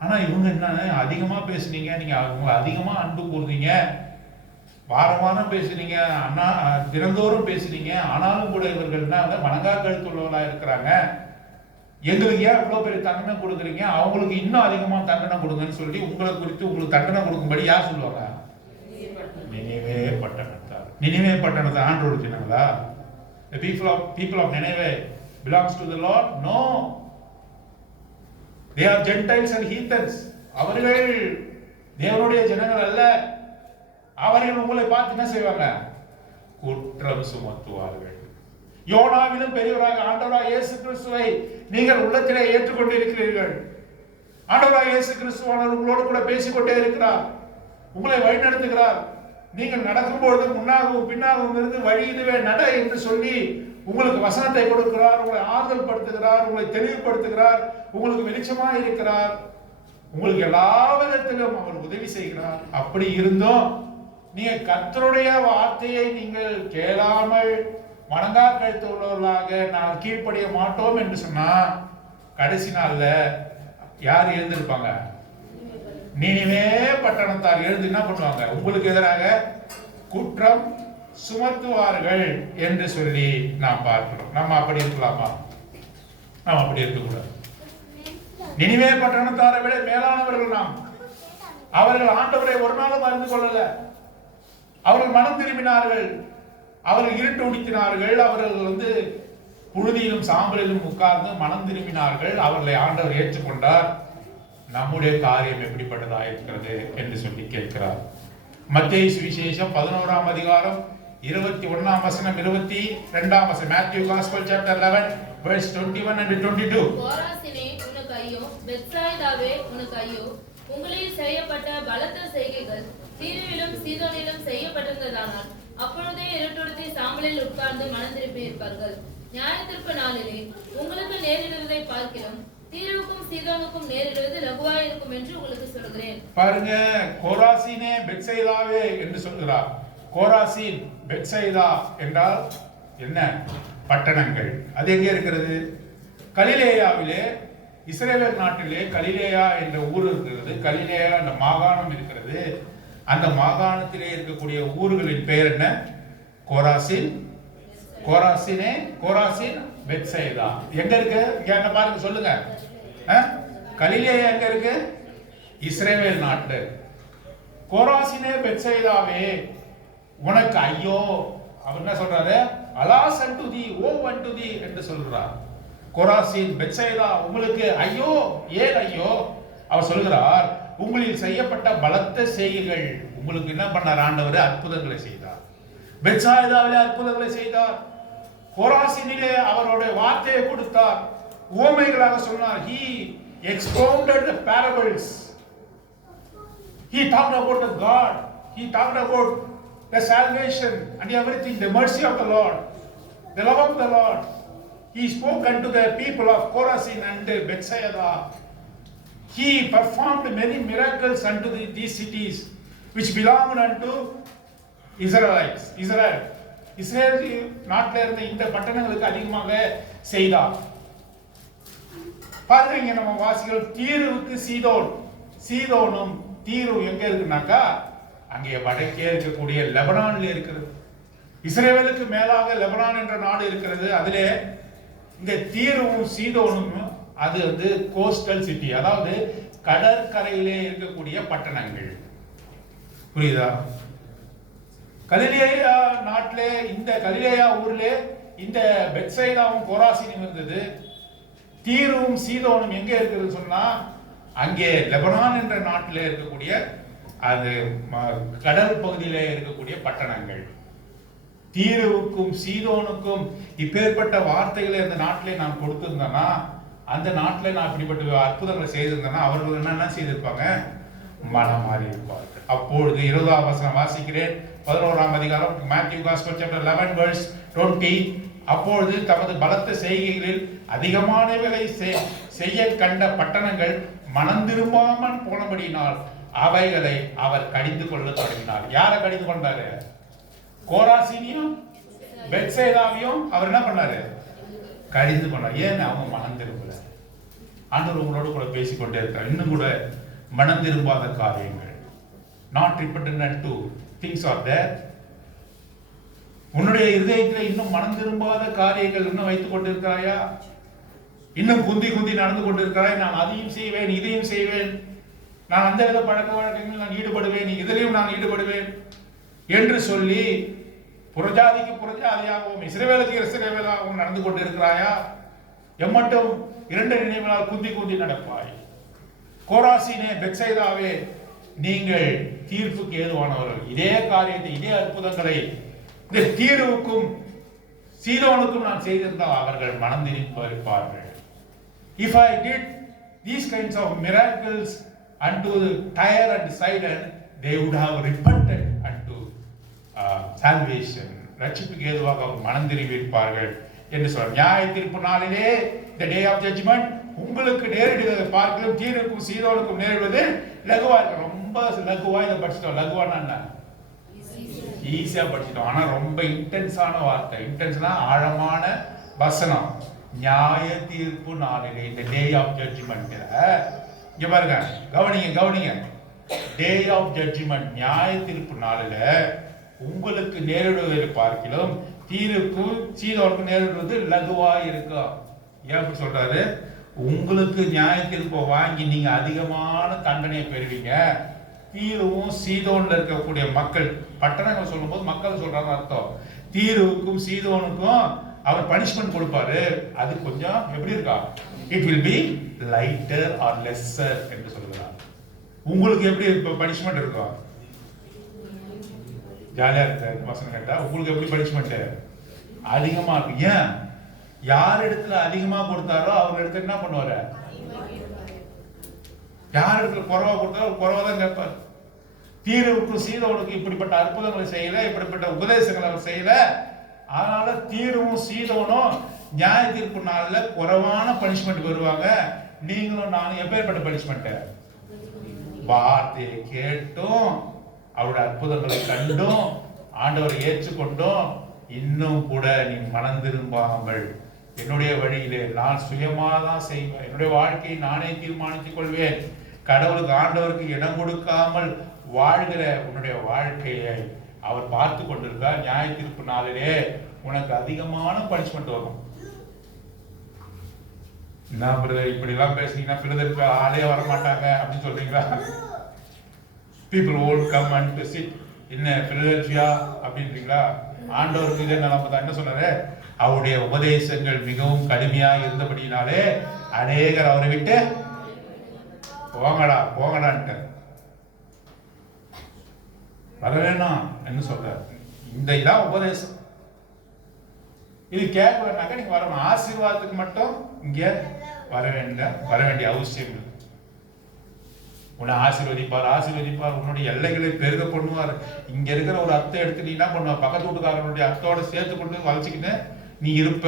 ஆனா இவங்க என்ன அதிகமா பேசுனீங்க, நீங்க அவங்க அதிகமா அன்பு கூறுறீங்க, வாரமானம் பேசுனீங்க, அண்ணா தினந்தோறும் பேசுனீங்க. ஆனாலும் கூட இவர்கள் என்ன மனங்கா கழுத்துள்ளவர்களா இருக்கிறாங்க. எங்களுக்கு ஏன் இவ்வளவு பெரிய தண்டனை கொடுக்குறீங்க? அவங்களுக்கு இன்னும் அதிகமா தண்டனை கொடுங்கன்னு சொல்லி உங்களை குறித்து உங்களுக்கு தண்டனை கொடுக்கும்படி யார் சொல்லுவாங்க? நினிவே பட்டணத்தார். நினிவே பட்டணத்தை ஆண்டவர் சொன்னாங்களா? The people of Nineveh belongs to the Lord? No. They are Gentiles and heathens. அவர்கள் தேவனுடைய ஜனங்கள் அல்ல. அவர்கள் உங்களை பார்த்து என்ன செய்வாங்க? குற்றம் சுமத்துவார்கள். யோனாவிலும் பெரியவராக ஆண்டவராக இயேசு கிறிஸ்துவை நீங்கள் உள்ளத்திலே ஏற்றுக்கொண்டிருக்கிறீர்கள். ஆண்டவராக இயேசு கிறிஸ்துவானவர் உங்களோடு கூட பேசிக்கொண்டே இருக்கிறார். உங்களை வழிநடத்துகிறார். நீங்கள் நடக்கும்பொழுது முன்னாகவும் பின்னாகவும் இருந்து வழி இதுவே நட என்று சொல்லி உங்களுக்கு வசனத்தை கொடுக்கிறார். உங்களை ஆறுதல் படுத்துகிறார். உங்களை தெளிவுபடுத்துகிறார். உங்களுக்கு வெளிச்சமாக இருக்கிறார். உங்களுக்கு எல்லா விதத்திலும் அவர் உதவி செய்கிறார். அப்படி இருந்தும் நீங்க கர்த்தருடைய வார்த்தையை நீங்கள் கேளாமல் மனங்கா கழுத்து உள்ளவர்களாக நான் கீழ்ப்படிய மாட்டோம் என்று சொன்னா கடைசி நாள்ல யார் எழுந்திருப்பாங்க? நினிவே பட்டணத்தார் எழுந்து என்ன பண்ணுவாங்க? உங்களுக்கு எதிராக குற்றம் சுமத்துவார்கள் என்று சொல்லி நாம் பார்க்கிறோம். நம்ம அப்படி இருக்கலாமா? நாம் அப்படி இருக்கக்கூடாது. நினிவே பட்டணத்தாரை விட மேலானவர்கள் நாம். அவர்கள் ஆண்டவரை ஒரு நாளும் அறிந்து கொள்ளல. அவர்கள் மனம் திரும்பினார்கள், அவர்கள் இருட்டு உடுத்தினார்கள், அவர்கள் புழுதியிலும் சாம்பலிலும் உட்கார்ந்து மனம் திரும்பினார்கள். அவர்களை ஆண்டவர் ஏற்றுக்கொண்டார். நம்முடைய காரியம் எப்படிப்பட்டதா இருக்கிறது என்று சொல்லி கேட்கிறார். மத்தேயு சுவிசேஷம் 11ஆம் அதிகாரம் 21ஆம் வசனம் 22ஆம் வசனம். Matthew gospel chapter 11 verse 21 and 22. கோராசினே உனக்கு ஐயோ, பெத்சாயிதாவே உனக்கு ஐயோ, உங்களில் செய்யப்பட்ட பலத்த செய்கைகள் தீருவிலும் சீதோனிலும் செய்யப்பட்டிருந்ததானால் அப்பொழுதே இருட்டுடுத்தி சாம்பலில் உட்கார்ந்து மனம் திரும்பி இருப்பார்கள். நியாயத்தீர்ப்பு நாளிலே உங்களுக்கு நேரிடுவதை பார்க்கிறோம், தீருவுக்கும் சீதோனுக்கும் நேரிடுவது லகுவாயிருக்கும் என்று உங்களுக்கு சொல்கிறேன். பாருங்க, கோராசினே பெத்சைதாவே என்று சொல்கிறார். கோராசின், பெத்சைதா என்றால் என்ன? பட்டணங்கள். அது எங்கே இருக்கிறது? கலிலேயாவிலே, இஸ்ரவேல் நாட்டிலே கலிலேயா என்ற ஊர் இருக்கிறது. கலிலேயா என்ற மாகாணம் இருக்கிறது. அந்த மாகாணத்திலே இருக்கக்கூடிய ஊர்களின் பெயர் என்ன? கோராசின், கோராசினே, கோராசின், பெத்சைதா. எங்க இருக்கு? என்ன பாருங்க, சொல்லுங்க. கலிலேயா எங்க இருக்கு? இஸ்ரவேல் நாட்டு. கோராசினே பெத்சைதாவே உனக்கு ஐயோ. அவர் என்ன சொல்றாரு? Alas unto thee, O unto thee என்று சொல்றார். கோராசின், பெத்சைதா உங்களுக்கு ஐயோ. ஏன் ஐயோ? அவர் சொல்கிறார், உங்களில் செய்யப்பட்ட பலத்த செய்கைகள். உங்களுக்கு என்ன பண்ணார் ஆண்டவர்? அற்புதங்களை செய்தார். பெத்சாயிதாவிலே அற்புதங்களை செய்தார். கோராசினிலே அவருடைய வார்த்தையை கொடுத்தார், உவமைகளாக சொன்னார். He expounded the parables. He talked about the God. He talked about the salvation and everything, the mercy of the Lord, the love of the Lord. He spoke unto the people of Chorazin and Bethsaida. He performed many miracles unto these cities which belonged unto Israelites. Israel நாட்டில் இருந்த இந்த பட்டணங்களுக்கு அதிகமாக செய்தார். பாருங்க, நம்ம வாசிகள் தீருவுக்கு சீதோன். சீதோனும் தீரு எங்க இருக்குனாக்கா அங்கே வடக்கே இருக்கக்கூடிய லெபனான்ல இருக்கிறது. இஸ்ரேலுக்கு மேலாக லெபனான் என்ற நாடு இருக்கிறது. அதிலே இந்த தீருவும் சீதோனும் அது கோஸ்டல் சிட்டி, அதாவது கடற்கரையிலே இருக்கக்கூடிய பட்டணங்கள். புரியுதா? கலிலேயா நாட்டிலே, இந்த கலிலேயா ஊர்ல இந்த பெத்சைதாவும் கோராசினும் இருந்தது. தீருவும் சீதோனும் எங்க இருக்கிறது சொன்னா அங்கே லெபனான் என்ற நாட்டிலே இருக்கக்கூடிய அது கடல் பகுதியிலே இருக்கக்கூடிய பட்டணங்கள். தீருவுக்கும் சீதோனுக்கும் இப்பேற்பட்ட வார்த்தைகளை அந்த நாட்டிலே நான் கொடுத்திருந்தேன்னா, அந்த நாட்டிலே நான் இப்படிப்பட்ட அற்புதங்களை செய்திருந்தேன்னா அவர்கள் என்னென்ன செய்திருப்பாங்க? மனம் மாறி இருப்பார்கள். அப்பொழுது 20ஆம் வசனம் வாசிக்கிறேன். 11ஆம் அதிகாரம், மேத்யூ காஸ்பல் சாப்டர் 11 verse 20. அப்பொழுது தமது பலத்த செய்கைகளில் அதிகமானவைகளை செய்ய கண்ட பட்டணங்கள் மனம் திரும்பாமல் போனபடியினால் அவைகளை அவர் கடிந்து கொள்ள தொடங்கினார். யாரை கடிந்து கொண்டாரு? கோராசினியும் பெத்சைதாவையும் அவர் என்ன பண்ணாரு? கடிந்து கொண்டார். ஏன்? அவங்க மனம் திரும்பல. ஆண்டவர் உங்களோடு கூட பேசிக்கொண்டே இருக்கிறார். இன்னும் கூட மனம் திரும்பாத காரியங்கள், not repentant to things are there. உன்னுடைய இதயத்தில் இன்னும் மனம் திரும்பாத காரியங்கள் இன்னும் வைத்துக் கொண்டிருக்கிறாயா? இன்னும் குந்தி நடந்து கொண்டிருக்கிறாய். நான் அதையும் செய்வேன், இதையும் செய்வேன், நான் அந்த வித பழக்க வழக்கங்களில் நான் ஈடுபடுவேன், இதிலையும் நான் ஈடுபடுவேன் என்று சொல்லி புறஜாதிக்கு புறஜாதியாகவும் இஸ்ரவேலுக்கு இஸ்ரவேலாகவும் நடந்து கொண்டிருக்கிறாயா? எம்மட்டும் 2 நினைவுகளால் குந்தி நடப்பாய். கோராசினே, பெத்சைதாவே, நீங்கள் தீர்ப்புக்கு ஏதுவானவர்கள். இதே காரியத்தை, இதே அற்புதங்களை இந்த தீருவுக்கும் சீதோனுக்கும் நான் செய்திருந்தால் அவர்கள் மனம் திரும்பிப்பார்கள். If I did these kinds of miracles unto Tyre and Sidon, they would have repented unto salvation. ரட்சிப்புக்கு ஏதுவாக அவர் மனம் திரும்பியிருப்பார்கள் என்று சொல்றார். நியாய தீர்ப்பு நாளிலே, the day of judgment, உங்களுக்கு நேரிடுவதை பார்க்கிறோம், தீருக்கும் சீதோனுக்கும் நேரிடுவது லகுவா இருக்கு. ரொம்ப லகுவா இதை படிச்சிட்டோம். லகுவானா என்ன? ஈஸியா படிச்சிட்டோம். ஆனா ரொம்ப இன்டென்ஸான வார்த்தை. இன்டென்ஸ்னா ஆழமான வசனம். நியாய தீர்ப்பு நாளிலே, இந்த டே ஆஃப் ஜட்ஜ்மெண்ட். இங்க பாருங்க, கவனிங்க. டே ஆஃப் ஜட்ஜ்மெண்ட், நியாய தீர்ப்பு நாளில உங்களுக்கு நேரிடுவதை பார்க்கிலும் தீருக்கும் சீதோனுக்கும் நேரிடுவது லகுவா இருக்கும். ஏன் அப்படி சொல்றாரு? உங்களுக்கு நியாய தீர்ப்பை வாங்கி நீங்க அதிகமான தண்டனையை பெறுவீங்க. தீருவும் சீதோன்ல இருக்கக்கூடிய மக்கள், பட்டணங்கள் சொல்லும் போது மக்கள் சொல்றாங்க அர்த்தம். தீருவுக்கும் சீதோனுக்கும் அவர் பனிஷ்மெண்ட் கொடுப்பாரு. அது கொஞ்சம் எப்படி இருக்கா? It will be lighter or lesser என்று சொல்கிறார். உங்களுக்கு எப்படி பனிஷ்மெண்ட் இருக்கும்? ஜாலியா இருக்க வசனம் கேட்டா உங்களுக்கு எப்படி பனிஷ்மெண்ட்? அதிகமா இருக்கு. ஏன்? யார் இடத்துல அதிகமா கொடுத்தாரோ அவங்க இடத்துல என்ன பண்ணுவாரு? யார் இடத்துல குறைவா கொடுத்தாரோ குறைவா தான் கேட்பார். தீருவுக்கும் சீதோனுக்கும் இப்படிப்பட்ட அற்புதங்களை செய்யல, இப்படிப்பட்ட உபதேசங்களை அவர் செய்யல. அதனால தீருவும் சீதோனும் நியாய தீர்ப்பு நாள்ல குறைவான பனிஷ்மெண்ட் பெறுவாங்க. நீங்களும் நானும் எப்பேற்பட்ட பனிஷ்மெண்ட்? வார்த்தையை கேட்டும் அவருடைய அற்புதங்களை கண்டும் ஆண்டவரை ஏற்றுக்கொண்டும் இன்னும் கூட நீ மனம் திரும்பாமல் என்னுடைய வழியிலே நான் சுயமாக தான் செய்வேன், என்னுடைய வாழ்க்கையை நானே தீர்மானித்துக் கொள்வேன், கடவுளுக்கு ஆண்டவருக்கு இடம் கொடுக்காமல் வாழ்கிற உன்னுடைய வாழ்க்கையை அவர் பார்த்து கொண்டிருக்கார். நியாய தீர்ப்பு நாளிலே உனக்கு அதிகமான பனிஷ்மெண்ட் வரும். என்ன பிரதர் இப்படி எல்லாம் பேசுறீங்கன்னா பிரதருக்கு ஆளே வர மாட்டாங்க அப்படின்னு சொல்றீங்களா? people won't come and sit in Philadelphia அப்படின்றீங்களா? ஆண்டவருக்கு இதே நிலைமை தான். என்ன சொன்னாரு? அவருடைய உபதேசங்கள் மிகவும் கடுமையாக இருந்தபடினாலே அநேகர் அவரை விட்டு போங்கடா போங்கடான்ட்டு வர வேணாம் என்ன சொல்றாரு. இந்த இதான் உபதேசம். இது கேட்கலனாக்கா நீங்க வரணும். ஆசீர்வாதத்துக்கு மட்டும் இங்க வர வேண்டிய அவசியம் இல்லை. உன்னை ஆசீர்வதிப்பார், உன்னுடைய எல்லைகளை பெருக பண்ணுவார். இங்க இருக்கிற ஒரு அத்தை எடுத்து நீ என்ன பண்ணுவ? பக்கத்து வீட்டுக்காரனுடைய அத்தோட சேர்த்து கொண்டு வளைச்சிக்கிட்டு நீ இருப்ப.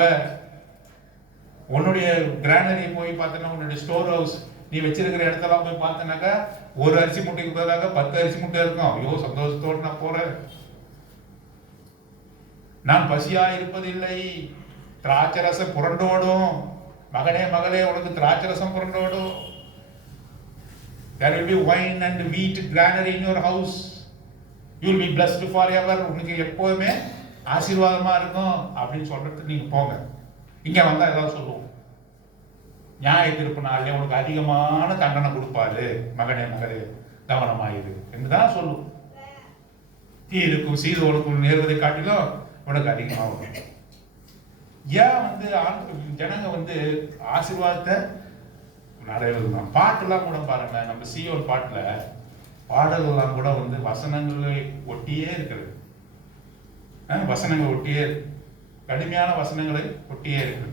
உன்னுடைய கிரானரி போய் பார்த்தனா, உன்னுடைய ஸ்டோர் ஹவுஸ் நீ வச்சிருக்கிற இடத்தெல்லாம் போய் பார்த்தனாக்கா ஒரு அரிசி மூட்டைக்கு பதிலாக 10 அரிசி மூட்டை இருக்கும். ஐயோ சந்தோஷத்தோடு நான் போறேன். நான் பசியா இருப்பதில்லை, திராட்சரசம் புரண்டோடும். மகனே மகளே உனக்கு திராட்சரசம் புரண்டோடும். There will be wine and wheat granary in your house. You will be blessed forever. உனக்கு எப்போதுமே ஆசீர்வாதமா இருக்கும் அப்படின்னு சொல்றதுக்கு நீங்க போங்க. இங்க வந்தா ஏதாவது சொல்லுவோம். நியாய தீர்ப்பு நாளிலே உனக்கு அதிகமான தண்டனை கொடுப்பாரு, மகனே மகளே கவனமாயிரு என்றுதான் சொல்லும். தீருக்கும் சீதோனுக்கும் நேர்வதை காட்டிலும் உனக்கு அதிகமாகும். ஏன் ஜனங்க ஆசீர்வாதத்தை நிறைவேறுதான். பாட்டுலாம் கூட பாருங்க, நம்ம சீயோன் பாட்டுல பாடல்கள்லாம் கூட வசனங்களை ஒட்டியே இருக்கிறது. வசனங்கள் ஒட்டியே கடுமையான வசனங்களை ஒட்டியே இருக்கு.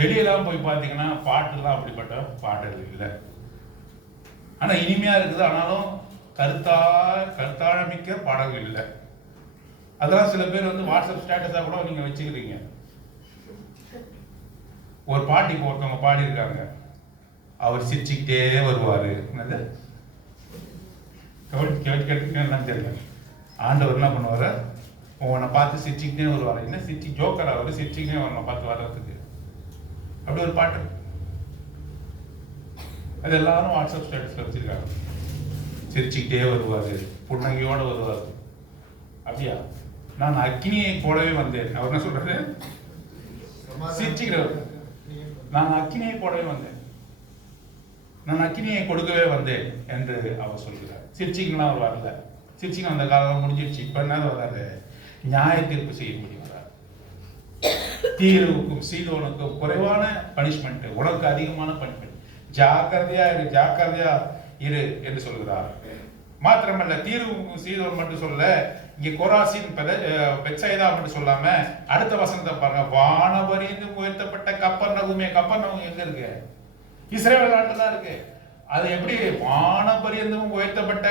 வெளியெல்லாம் போய் பார்த்தீங்கன்னா பாட்டுலாம் அப்படிப்பட்ட பாடல்கள் இல்லை. ஆனா இனிமையா இருக்குது. ஆனாலும் கருத்தாழமிக்க பாடல்கள் இல்லை. அதெல்லாம் சில பேர் வாட்ஸ்அப் ஸ்டேட்டஸா கூட நீங்க வச்சுக்கிறீங்க. ஒரு பாட்டு இப்போ ஒருத்தவங்க பாடி இருக்காங்க, அவர் சிரிச்சுக்கிட்டே வருவாரு. என்னது கேட்டுக்கிட்டே தெரியல. ஆண்டவர் என்ன பண்ணுவாரு? உன்னை பார்த்து சிரிச்சுக்கிட்டே வருவாரு. என்ன சிரிச்சு ஜோக்கர் அவர் சிரிச்சுக்கிட்டே வரணும் பார்த்து வர்றதுக்கு. அப்படி ஒரு பாட்டு அது எல்லாரும் வாட்ஸ்அப் ஸ்டேட்டஸ்ல வச்சிருக்காங்க. சிரிச்சுக்கிட்டே வருவாரு, புன்னகையோட வருவாரு. அப்படியா? நான் அக்னியை போடவே வந்தேன். அவர் என்ன சொல்றாரு? சிரிச்சுக்கிறவர். நான் அக்கினியை போடவே வந்தேன், நான் அக்கினியை கொடுக்கவே வந்தேன் என்று அவர் சொல்கிறார். சிரிச்சிங்கன்னா அவர் வரல. சிரிச்சிங்கன்னா அந்த காலம் முடிஞ்சிருச்சு. இப்ப என்ன வராது? நியாய தீர்ப்பு செய்ய முடியும். தீருவுக்கும் சீதோனுக்கும் குறைவான பனிஷ்மெண்ட், உனக்கு அதிகமான பனிஷ்மெண்ட். ஜாக்கிரதையா இரு என்று சொல்கிறார். மாத்திரமல்ல, தீருவுக்கும் சீதோன் மட்டும் சொல்ல, இங்க கொராசின் பெத்சைதா மட்டும் சொல்லாம அடுத்த வசனத்தை பாருங்க. வானவரிந்து உயர்த்தப்பட்ட கப்பர்நகூமே. கப்பர்நகூம் எங்க இருக்கு? இஸ்ரவேல் நாட்டுல தான் இருக்கு. அது எப்படி? வானபரியந்தமும் உயர்த்தப்பட்ட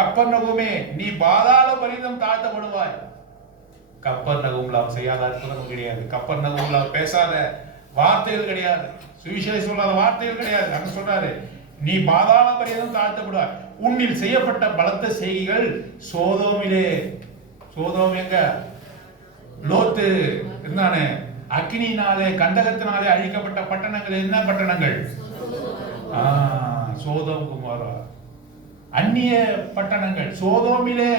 கப்பர்நகூமே, நீ பாதாள பரியந்தம் தாழ்த்தப்படுவாய். கப்பர்நகூம்ல அவர் செய்யாத அற்புதம் கிடையாது. கப்பர்நகூம்ல அவர் பேசாத வார்த்தைகள் கிடையாது. சுவிசேஷம் சொல்லாத வார்த்தைகள் கிடையாது. அங்க சொல்றாரு, நீ பாதாள பரியந்தம் தாழ்த்தப்படுவாய். உன்னில் செய்யப்பட்ட பலத்த செய்கைகள் சோதோமிலே. சோதோம் எங்க? லோத்து இருந்தானே, அக்னினாலே கந்தகத்தினாலே அழிக்கப்பட்ட பட்டணங்கள் என்ன பட்டணங்கள்? சோதோம் குமாரா. அந்நிய பட்டணங்கள். சோதோமிலே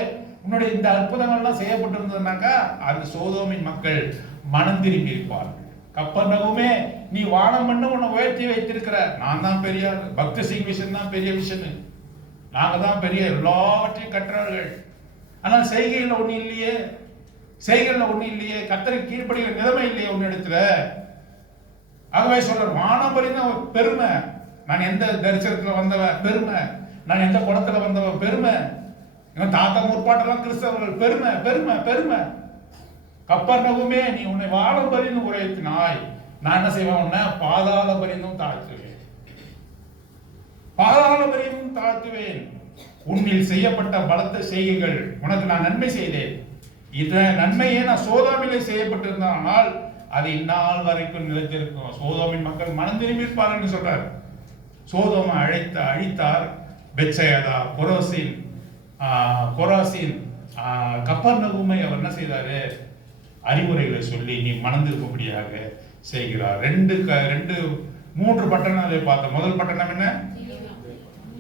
உன்னுடைய இந்த அற்புதங்கள்லாம் செய்யப்பட்டிருந்ததுனாக்கா அந்த சோதோமின் மக்கள் மனம் திரும்பி இருப்பார்கள். கப்பர்நகூமே, நீ வானம் பண்ண உன்னை உயர்த்தி வைத்திருக்கிற, நான் தான் பெரிய பக்தி சிங் விஷன் தான் பெரிய விஷன், நாங்க தான் பெரிய எல்லாவற்றையும் கற்றவர்கள், ஆனால் செய்கையில் ஒண்ணு இல்லையே, செய்கையில் ஒண்ணு இல்லையே, கர்த்தருக்கு கீழ்ப்படிகிற நிலைமை இல்லையே ஒன்னு இடத்துல. ஆகவே சொல்ற வானம் பரிந்த பெருமை, நான் எந்த தரிசனத்துல வந்தவன் பெருமை, நான் எந்த குளத்துல வந்தவன் பெருமை, இவன் தாத்தா முற்பாட்டெல்லாம் கிறிஸ்தவர்கள் பெருமை பெருமை பெருமை. கப்பர்நகூமே, நீ உன்னை வானம் பரிந்தும் உயர்த்தினாய், நான் என்ன செய்வேன், உன்னை பாதாள பரிந்தும் தாழ்த்துவேன், பாதாள பரிந்தும் தாழ்த்துவேன். உன்னில் செய்யப்பட்ட பலத்த செய்கைகள் உனக்கு நான் நன்மை செய்தேன். இந்த நன்மையே நான் சோதோமிலே செய்யப்பட்டிருந்தால் அது இந்நாள் வரைக்கும் நிலைத்திருக்கும். சோதோமின் மக்கள் மனம் திரும்பியிருப்பார்கள் சொல்றார். சோதோமை அழித்தார். பெத்சயதா, கொராசின், கப்பர்நகூமை அவர் என்ன செய்தாரு, அறிவுரைகளை சொல்லி நீ மணந்திருக்கும்படியாக செய்கிறார். 3 பட்டணங்களை பார்த்த. முதல் பட்டணம் என்ன?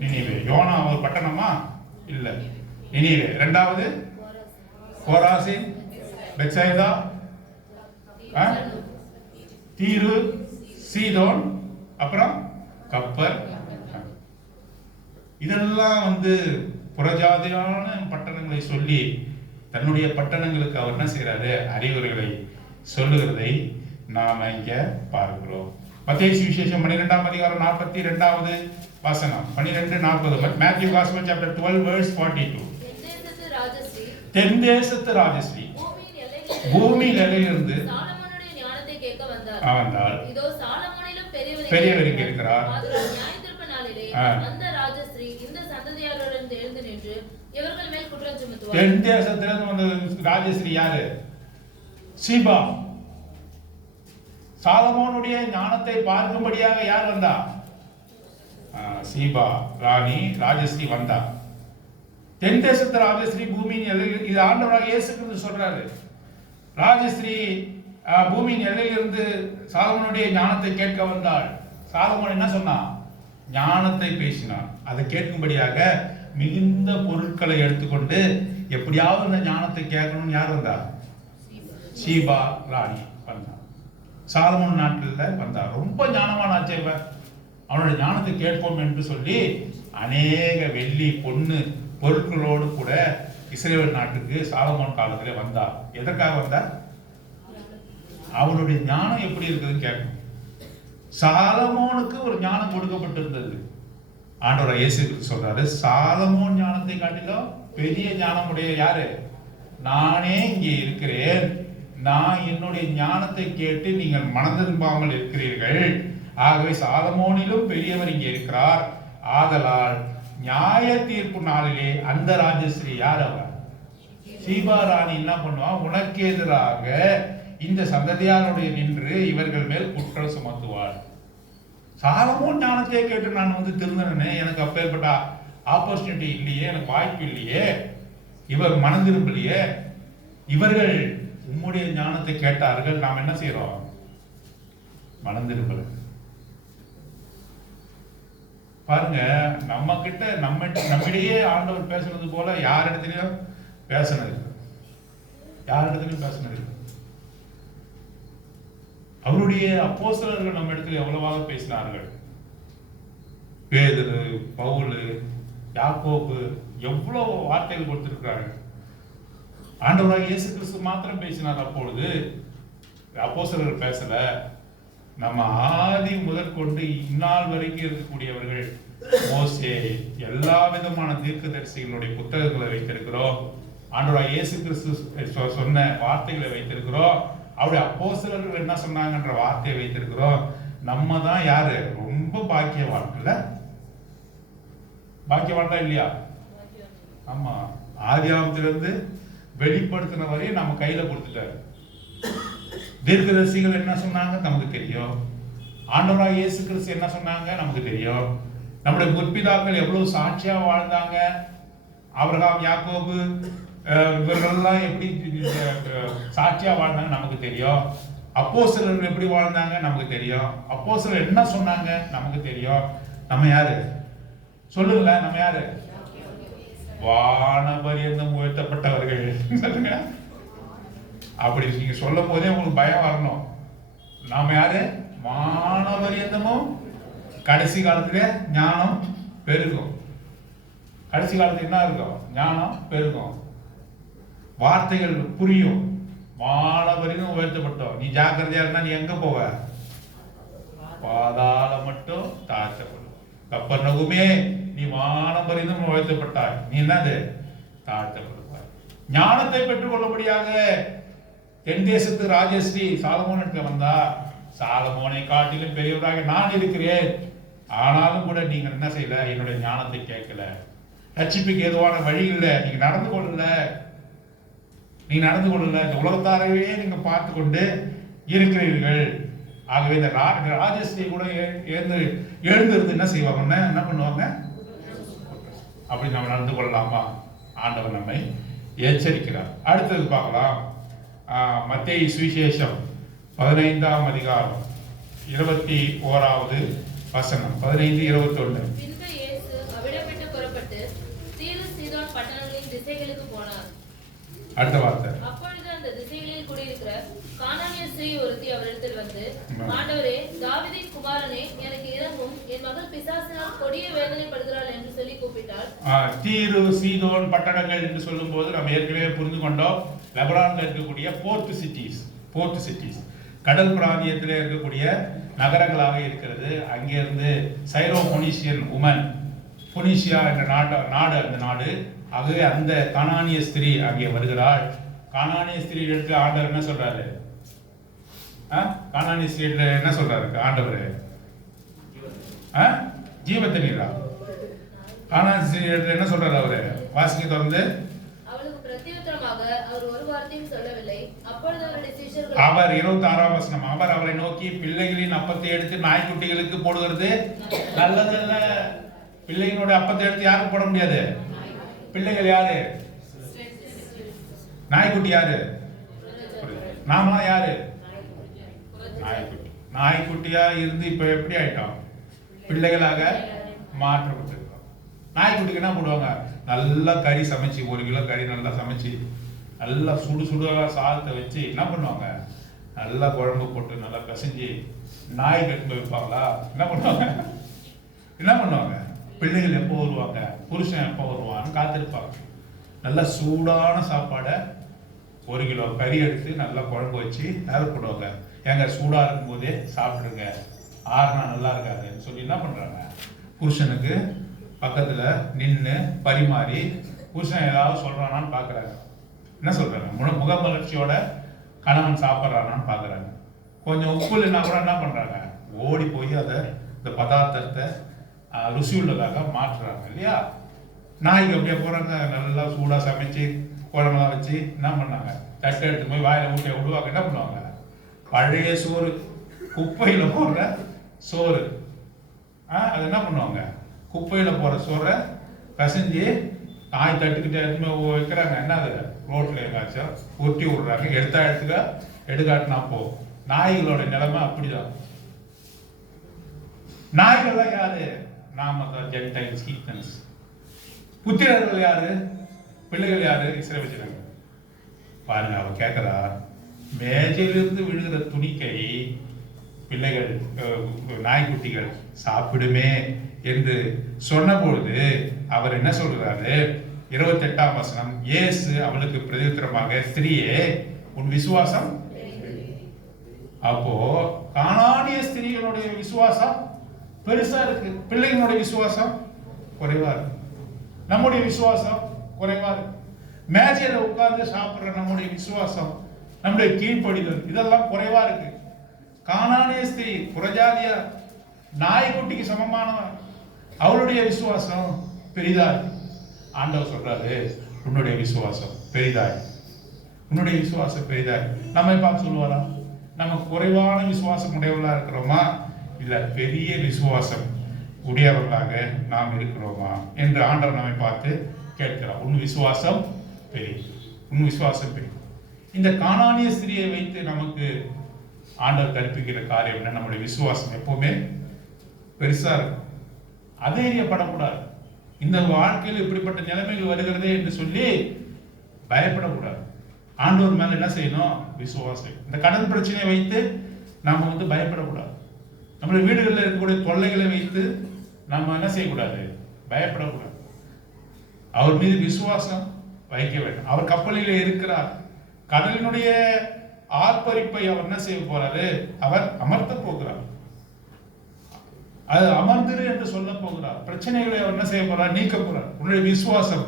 நினிவே. யோனா ஒரு பட்டணமா? இல்ல, நினிவே. இரண்டாவது கொராசின், பெத்சைதா, தீரு, சீதோன், அப்புறம் கப்பர். இதெல்லாம் புறஜாதியான பட்டணங்களை சொல்லி தன்னுடைய பட்டணங்களுக்கு அவர் என்ன செய்யறாரு, அறிவுரைகளை சொல்லுகிறதை நாம இங்க பார்க்கிறோம். மத்தேயு சுவிசேஷம் 12ஆம் அதிகாரம் 42வது வசனம், 12:40. Matthew gospel chapter 12 verse 42. தென்தேசத்து ராஜஸ்ரீ பூமியில் எல்லையிலிருந்து சாலமோனுடைய ஞானத்தை கேட்க வந்தார். இதோ சாலமோனிலும் பெரியவர் இங்கே இருக்கிறார். நியாயத்தீர்ப்பு நாளிலே அந்த ராஜஸ்ரீ இந்த சந்ததியாருடன் எழுந்து நின்று இவர்கள் மேல் குற்றம் சுமத்துவார். தென் தேசத்திலிருந்து வந்த ராஜஸ்ரீ யாரு? சீபா. சாலமோனுடைய ஞானத்தை பார்க்கும்படியாக யார் வந்தா? சீபா ராணி ராஜஸ்ரீ வந்தா. தென் தேசத்து ராஜஸ்ரீ பூமியின் எல்லையில், இது ஆண்டவராக இயேசு கிறிஸ்து சொல்றாரு. ராஜஸ்ரீ பூமியின் எல்லையிலிருந்து சாலமோனுடைய ஞானத்தை கேட்க வந்தாள். சாலமோன் என்ன சொன்னான்? ஞானத்தை பேசினான். அதை கேட்கும்படியாக மிகுந்த பொருட்களை எடுத்துக்கொண்டு எப்படியாவது இந்த ஞானத்தை கேட்கணும்னு யார் வந்தா? சீபா ராணி வந்தா. சாலமோன் நாட்டில் வந்தா. ரொம்ப ஞானமான ஆச்சேவன், அவனுடைய ஞானத்தை கேட்போம் என்று சொல்லி அநேக வெள்ளி பொண்ணு பொருட்களோடு கூட இஸ்ரேல் நாட்டுக்கு சாலமோன் காலத்தில் வந்தா. எதற்காக வந்தா? அவனுடைய ஞானம் எப்படி இருக்குதுன்னு கேட்கணும். சாலமோனுக்கு ஒரு ஞானம் கொடுக்கப்பட்டிருந்தது. ஆண்டவர் இயேசு கிறிஸ்து சொல்றாரு, சாலமோன் ஞானத்தை காட்டிலும் பெரிய ஞானம் உடைய யாரு? நானே இங்கே இருக்கிறேன். நான் என்னுடைய ஞானத்தை கேட்டு நீங்கள் மனம் திரும்பாமல் இருக்கிறீர்கள். ஆகவே சாலமோனிலும் பெரியவர் இங்கே இருக்கிறார். ஆதலால் நியாய தீர்ப்பு நாளிலே அந்த ராஜஸ்ரீ யார்? அவர் சீபா ராணி என்ன பண்ணுவா? உனக்கு எதிராக இந்த சந்ததியாருடைய நின்று இவர்கள் மேல் குற்றம் சுமத்துவார். சாலமோன் ஞானத்தை கேட்டு நான் திருந்தனே, எனக்கு அப்பேற்பட்ட ஆப்பர்ச்சுனிட்டி இல்லையே, எனக்கு வாய்ப்பு இல்லையே, இவர் மனம் திரும்பலையே, இவர்கள் உம்முடைய ஞானத்தை கேட்டார்கள், நாம் என்ன செய்யறோம்? மனம் திரும்பல. பாருங்க, நம்ம கிட்ட நம்மிடையே ஆண்டவர் பேசுறது போல யாரிடத்திலையும் பேசினது, யாரிடத்திலையும் பேசினது. அவருடைய அப்போஸ்தலர்கள் நம்ம இடத்துல எவ்வளவாக பேசினார்கள். பேதுரு, பவுல், யாக்கோபு எவ்வளவு வார்த்தைகள் கொடுத்திருக்கிறார்கள். ஆண்டவராக இயேசு கிறிஸ்து மாத்திரம் பேசினார். அப்பொழுது அப்போஸ்தலர்கள் பேசல. நம்ம ஆதி முதற்கொண்டு இந்நாள் வரைக்கும் இருக்கக்கூடியவர்கள், மோசே, எல்லா விதமான தீர்க்கதரிசிகளுடைய புத்தகங்களை வைத்திருக்கிறோம். ஆண்டவராக இயேசு கிறிஸ்து சொன்ன வார்த்தைகளை வைத்திருக்கிறோம். அவருடைய அப்போஸ்தலர்கள் என்ன சொன்னாங்கன்ற வார்த்தையை வைத்திருக்கிறோம். நம்ம தான் யாரு? ரொம்ப பாக்கியவான் இல்ல? பாக்கியவான் தான் இல்லையா? ஆமா. ஆதியாகமத்திலிருந்து வெளிப்படுத்தின வரையும் நம்ம கையில கொடுத்துட்டாரு. தீர்க்கதரிசிகள் என்ன சொன்னாங்க நமக்கு தெரியும். ஆண்டவராக இயேசு கிறிஸ்து என்ன சொன்னாங்க நமக்கு தெரியும். நம்முடைய முற்பிதாக்கள் எவ்வளவு சாட்சியா வாழ்ந்தாங்க. ஆபிரகாம், யாக்கோபு இவர்கள்லாம் எப்படி சாட்சியா வாழ்ந்தாங்க நமக்கு தெரியும். அப்போஸ்தலர்கள் எப்படி வாழ்ந்தாங்க நமக்கு தெரியும். அப்போஸ்தலர் என்ன சொன்னாங்க நமக்கு தெரியும். நம்ம யாரு? சொல்லுங்களேன், நம்ம யாரு? வானபரியந்தம் உயர்த்தப்பட்டவர்கள் சொல்லுங்க. அப்படி நீங்க சொல்லும் போதே உங்களுக்கு பயம் வரணும். நாம யாரு? வானபரியந்தமும். கடைசி காலத்துல ஞானம் பெருகும். கடைசி காலத்துல என்ன இருக்கும்? ஞானம் பெருகும், வார்த்தைகள் புரியும். வானபரியந்தம் உயர்த்தப்பட்டோம். நீ ஜாக்கிரதையா இருந்தா நீ எங்க போவ? பாதாளம் மட்டும் தாழ்த்தப்படும். கப்பர்நகூமே, நீ வானபரியந்தம் உயர்த்தப்பட்டாய், நீ என்னது? தாழ்த்தப்படுவாய். ஞானத்தை பெற்றுக் கொள்ளும்படியாக தென் தேசத்து ராஜஸ்ரீ சாலமோனிடத்தில் வந்தா, சாலமோனை காட்டிலும் பெரியவராக நான் இருக்கிறேன், ஆனாலும் கூட நீங்க என்ன செய்யல? என்னுடைய ஞானத்தை கேட்கல. ரட்சிப்புக்கு ஏதுவான வழி இல்லை, நீங்க நடந்து கொள்ளல. இந்த உலகத்தாரவே நீங்க பார்த்து கொண்டு இருக்கிறீர்கள். ஆகவே இந்த ராஜஸ்ரீ கூட எழுந்திருந்து என்ன செய்வாங்க? என்ன பண்ணுவாங்க? அப்படி நம்ம நடந்து கொள்ளலாமா? ஆண்டவர் நம்மை எச்சரிக்கிறார். அடுத்தது பார்க்கலாம். மத்தேயு சுவிசேஷம் 15ஆம் அதிகாரம் 21வது வசனம். 15:21. பின்பு இயேசு அவ்விடமிட்டு புறப்பட்டு தீரு சீதோன் பட்டணங்களின் திசைகளுக்கு போனார். அடுத்த வார்த்தை. அப்பொழுது அந்த திசைகளில் குடியிருக்கிற கானானிய ஸ்திரீ ஒருத்தி அவரிடத்தில் வந்து, ஆண்டவரே, தாவீதின் குமாரனே, எனக்கு இரங்கும், என் மகள் பிசாசினால் கொடிய வேதனைப்படுகிறாள் என்று சொல்லி கூப்பிட்டாள். தீரு சீதோன் பட்டணங்கள் என்று சொல்லும் போது நம்ம ஏற்கனவே புரிந்து கொண்டோம். லெபனான்ல இருக்கக்கூடிய போர்ட் சிட்டிஸ் கடல் பிராந்தியத்தில் இருக்கக்கூடிய நகரங்களாக இருக்கிறது. அங்கிருந்து சைரோ பொனிஷியன் உமன், பொனிஷியா என்ற நாடு அந்த நாடு. ஆகவே அந்த கானானிய ஸ்திரீ அங்கே வருகிறாள். கானானிய ஸ்திரீ எடுத்து ஆண்டவர் என்ன சொல்றாரு? கானானிய ஸ்திரீ என்ன சொல்றாரு ஆண்டவர்? ஜீவ தண்ணீரா? கானானிய ஸ்திரீ எடுத்து என்ன சொல்றாரு அவரு? வாசிக்க தொடர்ந்து. அவளுக்கு பிரத்யுத்தரமாக அவர் ஒரு வார்த்தையும் சொல்லவில்லை. அப்பொழுது அவருடைய சீஷர்கள், அவர் 26ஆம் வசனம், அவர் அவரை நோக்கி, பிள்ளைகளின் அப்பத்தை எடுத்து நாய்க்குட்டிகளுக்கு போடுகிறது நல்லதல்ல. பிள்ளைகளோட அப்பத்தை எடுத்து யாருக்கு போட முடியாது? பிள்ளைகள் யாரு? நாய்க்குட்டி யாரு? நாமலாம் யாரு? நாய்க்குட்டி. நாய்க்குட்டியா இருந்து இப்ப எப்படி ஆயிட்டோம்? பிள்ளைகளாக மாற்றப்பட்டிருக்கோம். நாய்க்குட்டிக்கு என்ன போடுவாங்க? நல்லா கறி சமைச்சு, 1 கிலோ கறி நல்லா சமைச்சு, நல்லா சுடுசுடுவா சாதத்தை வச்சு என்ன பண்ணுவாங்க? நல்லா குழம்பு போட்டு நல்லா பிசைஞ்சு நாய் கட்டு வைப்பாங்களா? என்ன பண்ணுவாங்க? பிள்ளைகள் எப்போ வருவாங்க, புருஷன் எப்போ வருவான்னு காத்திருப்பாங்க. நல்லா சூடான சாப்பாடை 1 கிலோ கறி எடுத்து நல்லா குழம்பு வச்சு அதை போடுவாங்க. ஏங்க சூடா இருக்கும் போதே சாப்பிடுங்க, ஆறுனா நல்லா இருக்காதுன்னு சொல்லி என்ன பண்றாங்க? புருஷனுக்கு பக்கத்துல நின்று பரிமாறி புருஷன் ஏதாவது சொல்றானான்னு பாக்குறாங்க. என்ன சொல்றாங்க? முகமலர்ச்சியோட கணவன் சாப்பிட்றானான்னு பாக்குறாங்க. கொஞ்சம் உப்பு இல்லைன்னா கூட என்ன பண்றாங்க? ஓடி போய் அதை இந்த பதார்த்தத்தை ருசி உள்ளதாக மாற்றுறாங்க இல்லையா? நாய்க்கு அப்படியே போறாங்க, நல்லா சூடா சமைச்சு குழம்புலாம் வச்சு என்ன பண்ணாங்க? தட்டை எடுத்து போய் வாயில ஊட்டி விடுவாங்க. என்ன பண்ணுவாங்க? பழைய சோறு, குப்பையில போடுற சோறு, அது என்ன பண்ணுவாங்க? குப்பையில போற சோறை பிசைஞ்சு நாய் தட்டுக்கிட்டே வைக்கிறாங்க. என்னது? ரோட்ல எங்காச்சும் ஊட்டி விடுறாங்க. எடுக்காட்டினா போ. நாய்களோட நிலைமை அப்படிதான். நாய்கள்லாம் யாரு? நாம தான் ஜென்டைல்ஸ், ஹீத்தன்ஸ். புத்திரர்கள் யாரு? பிள்ளைகள் யாரு? இஸ்ரவேல் ஜனங்கள். பாருங்க, அவ கேட்கிறா, மேஜையிலிருந்து விழுகிற துணிக்கை பிள்ளைகள், நாய்க்குட்டிகள் சாப்பிடுமே என்று சொன்ன பொழுது அவர் என்ன சொல்றாரு? 28ஆம் வசனம். இயேசு அவளுக்கு பிரதியுத்தரமாக, ஸ்திரீயே, உன் விசுவாசம். அப்போ கானானிய ஸ்திரீகளுடைய விசுவாசம் பெருசா இருக்கு, பிள்ளைகளுடைய விசுவாசம் குறைவா இருக்கு. நம்முடைய விசுவாசம் குறைவா இருக்கு. மேஜையில உட்கார்ந்து சாப்பிடுற நம்முடைய விசுவாசம், நம்முடைய கீழ்ப்படிதல், இதெல்லாம் குறைவா இருக்கு. கானானிய ஸ்திரீ புறஜாதியா, நாய்க்குட்டிக்கு சமமானவன், அவளுடைய விசுவாசம் பெரிதா இருக்கு. ஆண்டவர் சொல்றாரு, உன்னுடைய விசுவாசம் பெரிதாய், உன்னுடைய விசுவாசம் பெரிதாய். நம்மை பார்த்து சொல்லுவாரா? நம்ம குறைவான விசுவாசம் உடையவர்களா இருக்கிறோமா, இல்ல பெரிய விசுவாசம் உடையவர்களாக நாம் இருக்கிறோமா என்று ஆண்டவர் நம்மை பார்த்து கேட்கிறார். உன் விசுவாசம் பெரிய, உன் விசுவாசம் பெரிய. இந்த கானானிய ஸ்திரியை வைத்து நமக்கு ஆண்டவர் கற்பிக்கிற காரியம் என்ன? நம்முடைய விசுவாசம் எப்பவுமே பெருசா இருக்கும். அதேரியப்படக்கூடாது. இந்த வாழ்க்கையில் இப்படிப்பட்ட நிலைமைகள் வருகிறதே என்று சொல்லி பயப்படக்கூடாது. ஆண்டவர் மேல என்ன செய்யணும்? விசுவாசம். இந்த கடன் பிரச்சனையை வைத்து நாம பயப்படக்கூடாது. நம்மளுடைய வீடுகளில் இருக்கக்கூடிய தொல்லைகளை வைத்து நம்ம என்ன செய்யக்கூடாது? பயப்படக்கூடாது. அவர் மீது விசுவாசம் வைக்க வேண்டும். அவர் கப்பலிலே இருக்கிறார். கடலினுடைய ஆர்ப்பரிப்பை அவர் என்ன செய்ய போறாரு? அவர் அமர்த்த போகிறார். அது அமர்ந்திரு என்று சொல்ல போகிறார். பிரச்சனைகளை அவர் என்ன செய்ய போறார்? நீக்க போறார். உன்னுடைய விசுவாசம்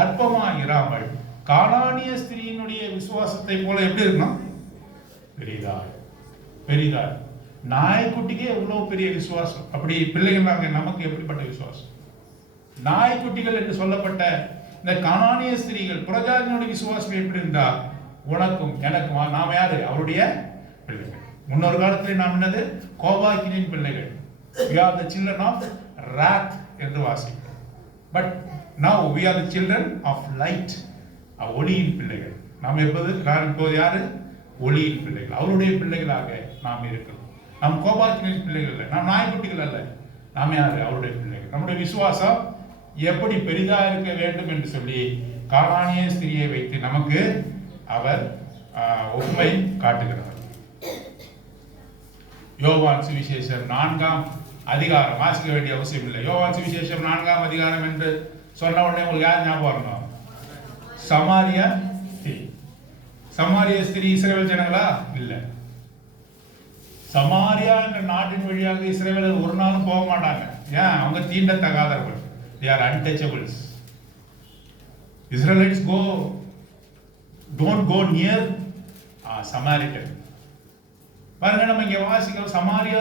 அற்பமா இராமல் கானானிய ஸ்திரீயினுடைய விசுவாசத்தை போல எப்படி இருக்கணும்? பெரிதா. நாய்க்குட்டிக்கே எவ்வளவு பெரிய விசுவாசம். அப்படி பிள்ளைகளாக நமக்கு எப்படிப்பட்ட விசுவாசம்? நாய்க்குட்டிகள் என்று சொல்லப்பட்ட இந்த கானானிய ஸ்திரீகள் புறஜாதியினுடைய விசுவாசம் எப்படி இருந்தா உனக்கும் எனக்கும் நாம யாரு? அவருடைய பிள்ளைகள். முன்னொரு காலத்தில் நாம் என்னது? கோபாக்கினின் பிள்ளைகள். We are the children of wrath என்று வாசிக்கிறோம். But now we are the children of light. ஒளியின் பிள்ளைகள். நாம் இப்போது யாரு? ஒளியின் பிள்ளைகள். அவருடைய பிள்ளைகளாக நாம் இருக்கிறோம். நாம் கோபாக்கினின் பிள்ளைகள் அல்ல, நாம் நாய்க்குட்டிகள் அல்ல. நாம் யாரு? அவருடைய பிள்ளைகள். நம்முடைய விசுவாசம் எப்படி பெரிதா இருக்க வேண்டும் என்று சொல்லி கானானிய ஸ்திரியை வைத்து நமக்கு அவர் உண்மை காட்டுகிறார். யோவான் சுவிசேஷம் 4ஆம் அதிகாரம் வாசிக்க வேண்டிய அவசியம் இல்லை. யோவான் சுவிசேஷம் 4ஆம் அதிகாரம் என்று சொன்ன உடனே உங்களுக்கு யார் ஞாபகம் வரணும்? சமாரிய ஸ்திரீ. சமாரிய ஸ்திரீ இஸ்ரவேல் ஜனங்களா? இல்ல. சமாரியா என்ற நாட்டின் வழியாக இஸ்ரவேலர் ஒரு நாளும் போக மாட்டாங்க. ஏன்? அவங்க தீண்டத்தகாதவர்கள். They are untouchables. Israelites don't go near Samaritan. பாருங்க, நம்ம இங்க வாசிக்கிறோம். சமாரியா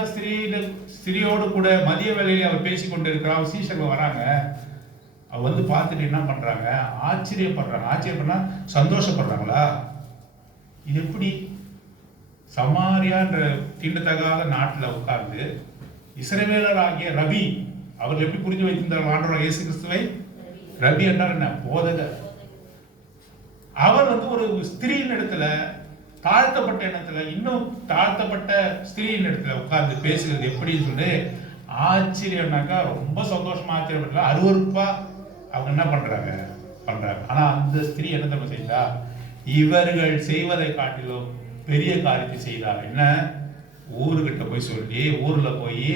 ஸ்திரியோடு கூட மதிய வேளையில அவர் பேசிக் கொண்டிருக்கிறார். சீஷர்கள் வராங்க. அவர் பார்த்துட்டு என்ன பண்றாங்க? ஆச்சரியப்படுறாங்க. ஆச்சரியப்படுறா சந்தோஷப்படுறாங்களா? இது எப்படி? சமாரியா என்ற தீண்டத்தகாத நாட்டில் உட்கார்ந்து இஸ்ரவேலர் ஆகிய ரபி அவர்கள் எப்படி புரிந்து வைத்திருந்தார் ஆண்டவராகிய இயேசு கிறிஸ்துவை? ரபி என்றால் என்ன? போதகர். அவர் ஒரு ஸ்திரீயின் இடத்துல, தாழ்த்தப்பட்ட இடத்துல, இன்னும் தாழ்த்தப்பட்ட ஸ்திரீயின் இடத்துல உட்கார்ந்து பேசுகிறது எப்படின்னு சொல்லி ஆச்சரியம்னாக்கா ரொம்ப சந்தோஷமா ஆச்சரியப்பட்ட அருவருப்பா அவங்க என்ன பண்றாங்க. ஆனா அந்த ஸ்திரீ என்ன தப்பு செய்தா? இவர்கள் செய்வதை காட்டிலும் பெரிய காரியத்தை செய்தார். என்ன? ஊருகிட்ட போய் சொல்லி, ஊர்ல போய்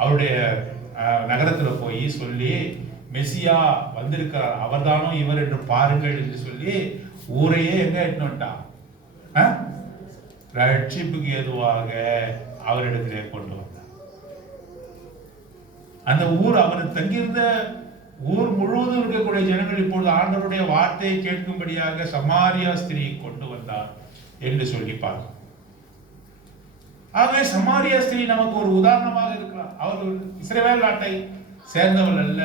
அவருடைய நகரத்துல போய் சொல்லி மெசியா வந்திருக்கிறார், அவர்தானோ இவர் என்று பாருங்கள் என்று சொல்லி ஊரையே எங்க எட்டுட்டான்? ரட்சிப்புக்கு ஏதுவாக அவரிடத்திலே கொண்டு வந்தார். அந்த ஊர், அவர் தங்கியிருந்த ஊர் முழுவதும் இருக்கக்கூடிய ஜனங்கள் இப்பொழுது ஆண்டவருடைய வார்த்தையை கேட்கும்படியாக சமாரியா ஸ்திரீ கொண்டு வந்தார் என்று சொல்லி பார்க்கிறோம். ஆகவே சமாரியா ஸ்திரீ நமக்கு ஒரு உதாரணமாக இருக்கிறார். அவர் இஸ்ரவேல் நாட்டை சேர்ந்தவள் அல்ல,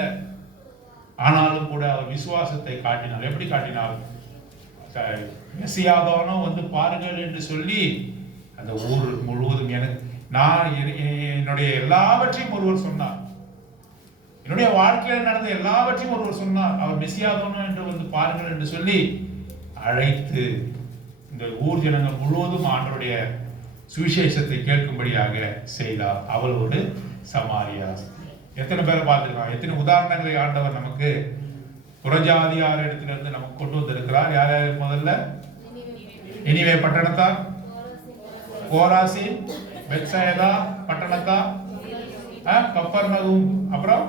ஆனாலும் கூட அவர் விசுவாசத்தை காட்டினார். எப்படி காட்டினார்? மெசியாதானோ பாருங்கள் என்று சொல்லி அந்த ஊர் முழுவதும் என்னுடைய எல்லாவற்றையும் ஒருவர் சொன்னார். என்னுடைய வாழ்க்கையில் நடந்த எல்லாவற்றையும் ஒருவர் சொன்னார். அவர் மெசியாதானோ என்று பாருங்கள் என்று சொல்லி அழைத்து இந்த ஊர் ஜனங்கள் முழுவதும் ஆண்டவருடைய சுவிசேஷத்தை கேட்கும்படியாக செய்தார். அவள் ஒரு சமாரியா. எத்தனை பேரை பார்த்துருக்கோம்? எத்தனை உதாரணங்களை ஆண்டவர் நமக்கு புறஜாதியார் இடத்திலிருந்து நமக்கு கொண்டு வந்திருக்கிறார். யார் யார்? முதல்ல நினிவே பட்டணத்தார், கோராசின், பெத்சைதா பட்டணத்தார், கப்பர்நகும், அப்புறம்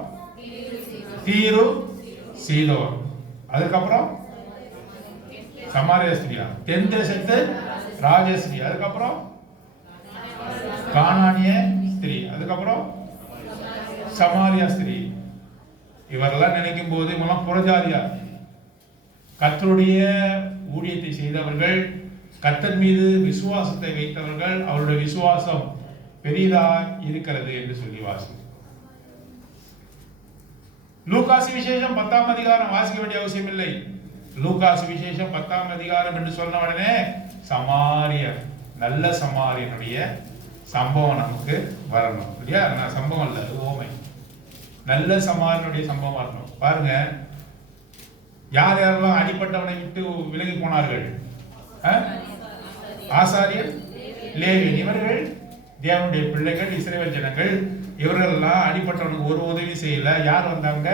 தீரு, சீதோன், அதுக்கப்புறம் சமாரியா ஸ்திரியா, தென் தேசத்து ராஜஸ்திரீ, அதுக்கப்புறம் கானானிய ஸ்திரீ, அதுக்கப்புறம் சமாரியா ஸ்திரீ. இவரெல்லாம் நினைக்கும் போது இவெல்லாம் புறஜாதியார். கர்த்தருடைய ஊழியத்தை செய்தவர்கள், கர்த்தர் மீது விசுவாசத்தை வைத்தவர்கள், அவருடைய விசுவாசம் பெரிதா இருக்கிறது என்று சொல்லி வாசி. லூகாசு விசேஷம் 10ஆம் அதிகாரம் வாசிக்க வேண்டிய அவசியம் இல்லை. லூகாசு விசேஷம் 10ஆம் அதிகாரம் என்று சொன்ன உடனே சமாரியன், நல்ல சமாரியனுடைய சம்பவம் நமக்கு வரணும் இல்லையா? சம்பவம் இல்ல, ஓமை. நல்ல சமாரியனுடைய சம்பவம் வரணும். பாருங்க, யார் யாரெல்லாம் அடிப்பட்டவனை விட்டு விலகி போனார்கள்? ஆசாரியர், லேவியன். இவர்கள் தேவனுடைய பிள்ளைகள், இஸ்ரவேல் ஜனங்கள். இவர்கள் எல்லாம் அடிப்பட்டவனுக்கு ஒரு உதவி செய்யல. யார் வந்தாங்க?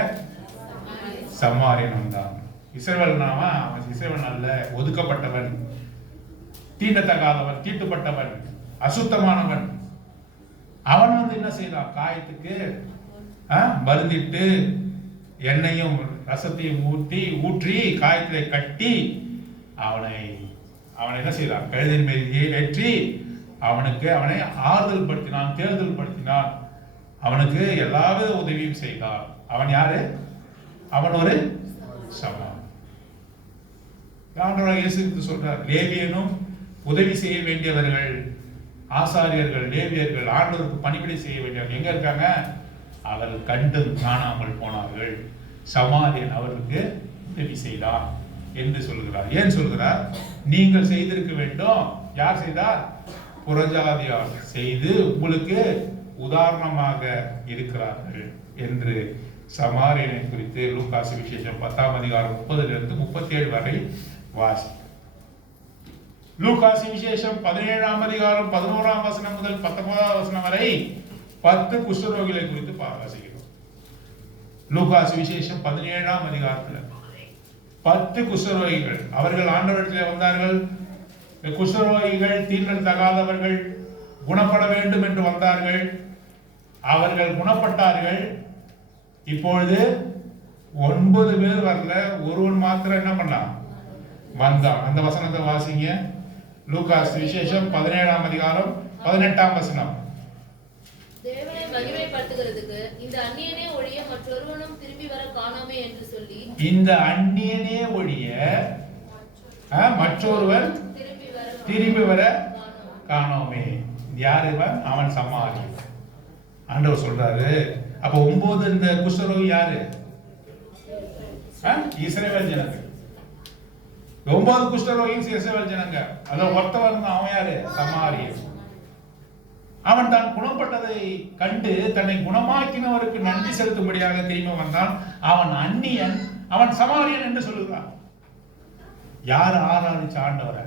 சமாரியன் வந்தான். இஸ்ரவேல் அவன் இஸ்ரவேல் அல்ல, ஒதுக்கப்பட்டவன், தீண்டத்தகாதவன், தீட்டுப்பட்டவன், அசுத்தமானவன். அவன் என்ன செய்தான்? காயத்துக்கு மருந்திட்டு எண்ணெயும் ரசத்தையும் ஊற்றி காயத்திலே கட்டி அவனை என்ன செய்தான்? கழுதின் மீது ஏற்றி அவனை ஆறுதல் படுத்தினான், தேர்தல் படுத்தினான். அவனுக்கு எல்லாவித உதவியும் செய்தான். அவன் யாரு? அவன் ஒரு சமாரியன். ஆண்டவராகிய இயேசு கிறிஸ்து சொல்றார், லேவியனும் உதவி செய்ய வேண்டியவர்கள், ஆசாரியர்கள், லேவியர்கள் ஆண்டவருக்கு பணிவிடை செய்ய வேண்டியவர்கள் எங்க இருக்காங்க? அவர்கள் கண்டும் காணாமல் போனார்கள். சமாரியன் அவர்களுக்கு உதவி செய்தார் என்று சொல்கிறார். ஏன் சொல்கிறார்? நீங்கள் செய்திருக்க வேண்டும். யார் செய்தார்? புறஜாதியார் செய்து உங்களுக்கு உதாரணமாக இருக்கிறார்கள் என்று சமாரியனை குறித்து லூக்கா சுவிசேஷம் 10ஆம் அதிகாரம் 30 37 வரை வாசி. லூக்கா சுவிசேஷம் 17ஆம் அதிகாரம் 11ஆம் வசனம் முதல் 19ஆம் வசனம் வரை 10 குஷ்டரோகிகளை குறித்து வாசிக்கிறோம். லூக்கா சுவிசேஷம் 17ஆம் அதிகாரத்தில் 10 குஷ்டரோகிகள் அவர்கள் ஆண்டவரிடத்திலே வந்தார்கள். குஷ்டரோகிகள், தீண்டல் தகாதவர்கள் குணப்பட வேண்டும் என்று வந்தார்கள். அவர்கள் குணப்பட்டார்கள். இப்பொழுது 9 பேர் வரல, ஒருவன் மாத்திரம் என்ன பண்ணான்? வந்தான். அந்த வசனத்தை வாசிங்க. லூக்கா சுவிசேஷம் 17ஆம் அதிகாரம் 18ஆம் வசனம். தேவனை மகிமைப்படுத்துகிறதுக்கு இந்த அந்நியனே ஒழிய மற்றொருவனும் திரும்பி வர காணோமே என்று சொல்லி, இந்த அந்நியனே ஒழிய மற்றொருவன் திரும்பி வர காணோமே. யார் இவன்? அவன் சமாரியன். ஆண்டவர் சொல்றாரு. அப்ப 9 இந்த குஷ்டரோகி யாரு? இஸ்ரவேல் ஜனங்கள். 9 குஷ்டரோகியும் இஸ்ரவேல் ஜனங்க. அதுல ஒருத்தவன் அவன் யாரு? சமாரியன். அவன் தான் குணப்பட்டதை கண்டு தன்னை குணமாக்கினவருக்கு நன்றி செலுத்தும்படியாக திரும்பி வந்தான். அவன் அந்நியன், அவன் சமாரியன் என்று சொல்லுகிறான். யார் ஆராதிச்ச ஆண்டவரை?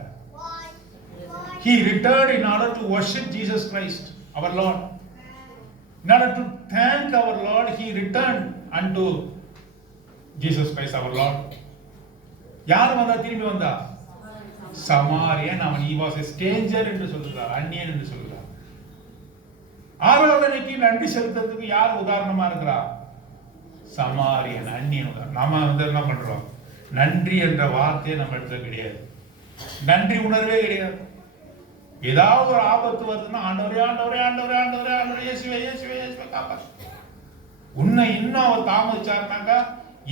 He returned in order to worship Jesus Christ, our Lord. In order to thank our Lord, he returned unto Jesus Christ, our Lord. யார் வந்தா? திரும்பி வந்தா? சமாரியன். அவன் he was a stranger என்று சொல்கிறார், அந்நியன் என்று சொல்கிறார். ஆராதனைக்கு நன்றி செலுத்துறதுக்கு யார் உதாரணமா இருக்கிறா? சமாரியன், அந்நியன். நாம என்ன பண்றோம்? நன்றி என்ற வார்த்தையே நம்ம இடத்துல கிடையாது. நன்றி உணர்வே கிடையாது. ஏதாவது ஒரு ஆபத்து வருதுன்னா ஆண்டவரே ஆண்டவரே ஆண்டவரே ஆண்டவரே ஆண்டவரே இயேசுவே இயேசுவே இயேசுவே காப்பாத்து. உன்னை இன்னும் அவர் தாமதிச்சாருனாக்கா,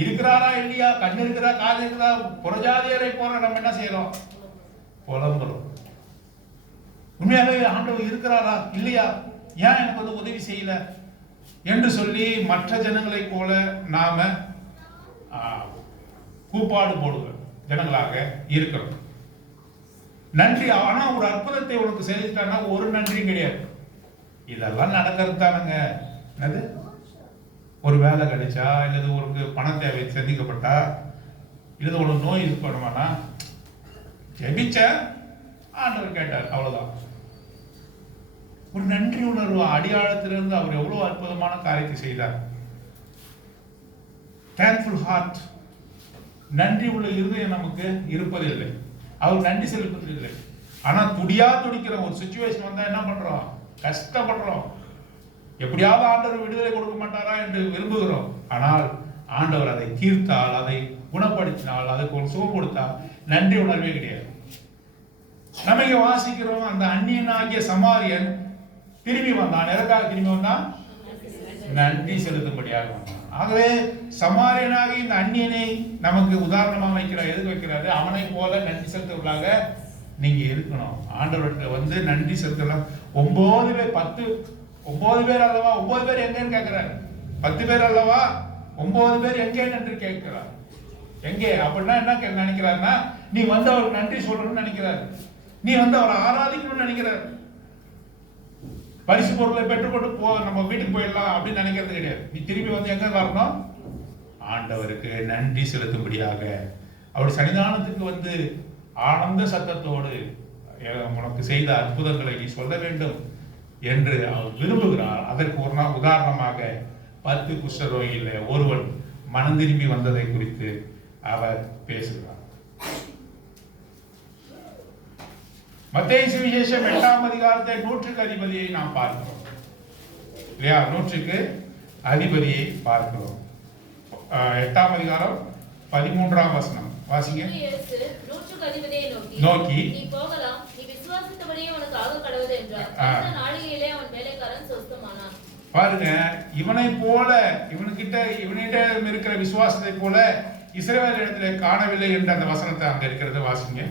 இருக்கிறாரா இல்லையா, கண்ணு இருக்கிறா, காது இருக்கிறா, புறஜாதியரை போற நம்ம என்ன செய்யறோம்? புலம்புறோம். உண்மையாவே ஆண்டவர் இருக்கிறாரா இல்லையா, ஏன் எனக்கு உதவி செய்யல என்று சொல்லி மற்ற ஜனங்களை போல நாம கூப்பாடு போடுகிற ஜனங்களாக இருக்கிறோம். நன்றி. ஆனா ஒரு அற்புதத்தை உனக்கு செய்துட்டானா ஒரு நன்றியும் கிடையாது. இதெல்லாம் நடக்கிறது தானுங்க. என்னது? ஒரு வேலை கிடைச்சா, இல்லது ஒரு பண தேவை சந்திக்கப்பட்டா, இல்லது ஒரு நோய் இது பண்ணுவானா, ஜெபிச்ச ஆண்டவர் கேட்டார், அவ்வளவுதான். ஒரு நன்றி உணர்வு அடியாளத்திலிருந்து அவர் எவ்வளவு அற்புதமான காரியத்தை செய்தார். தேங்க்ஃபுல் ஹார்ட், நன்றி உள்ள இருதயம் நமக்கு இருப்பதில்லை. அவர் நன்றி செலுத்துவதில்லை. ஆனா துடிக்கிற ஒரு சிச்சுவேஷன் வந்தா என்ன பண்றோம்? கஷ்டப்படுறோம். எப்படியாவது ஆண்டவர் விடுதலை கொடுக்க மாட்டாரா என்று விரும்புகிறோம். ஆனால் ஆண்டவர் அதை தீர்த்தால், அதை குணப்படுத்தினால், அதுக்கு ஒரு சுகம் கொடுத்தால் நன்றி உணர்வே கிடையாது. நம்ம இங்க வாசிக்கிறோம், அந்த அந்நியனாகிய சமாரியன் திரும்பி வந்தான். எதற்காக திரும்பி வந்தான்? நன்றி செலுத்தும்படியாக வந்தான். ஆகவே சமாரியனாக இந்த அந்நியனை நமக்கு உதாரணமாக வைக்கிறார். எதுக்கு வைக்கிறாரு? அவனை போல நன்றி செலுத்துவதாக நீங்க இருக்கணும். ஆண்டவர்கிட்ட வந்து நன்றி செலுத்தலாம். 9 பேர் 9 பேர் அல்லவா? 9 பேர் எங்கன்னு கேட்கிறார். 10 பேர் அல்லவா? 9 பேர் எங்கே என்று கேட்கிறார். எங்கே அப்படின்னா என்ன நினைக்கிறாருன்னா, நீ வந்து அவருக்கு நன்றி சொல்லணும்னு நினைக்கிறார். நீ வந்து அவரை ஆராதிக்கணும்னு நினைக்கிறார். பரிசு பொருளை பெற்றுக்கொண்டு நம்ம வீட்டுக்கு போயிடலாம் அப்படின்னு நினைக்கிறது கிடையாது. நீ திரும்பி வந்து எங்க வரணும்? ஆண்டவருக்கு நன்றி செலுத்தும்படியாக அவருடைய சன்னிதானத்துக்கு வந்து ஆனந்த சத்தத்தோடு உனக்கு செய்த அற்புதங்களை நீ சொல்ல வேண்டும் என்று அவர் விரும்புகிறார். அதற்கு ஒரு நாள் உதாரணமாக 10 குஷ்டரோகியில் ஒருவன் மனம் திரும்பி வந்ததை குறித்து அவர் பேசுகிறார். மத்தேயு சுவிசேஷம் 8ஆம் அதிகாரத்தை 100க்கு அதிபதியை நாம் பார்க்கிறோம் இல்லையா? 100க்கு அதிபதியை பார்க்கிறோம். 8ஆம் அதிகாரம் 13ஆம் வசனம் வாசிங்க. இயேசு 100க்கு அதிபதியை நோக்கி நீ போகலாம், நீ விசுவாசித்தபடியே உனக்கு ஆக கடவுது என்றார். அந்த நாளிகையிலே அவன் வேலைக்காரன் சொஸ்தமானான். பாருங்க, இவனை போல இவனிட்ட இருக்கிற விசுவாசத்தை போல இஸ்ரவேல் இடத்துல காணவில்லை என்ற அந்த வசனத்தை அங்க இருக்கிறத வாசிங்க.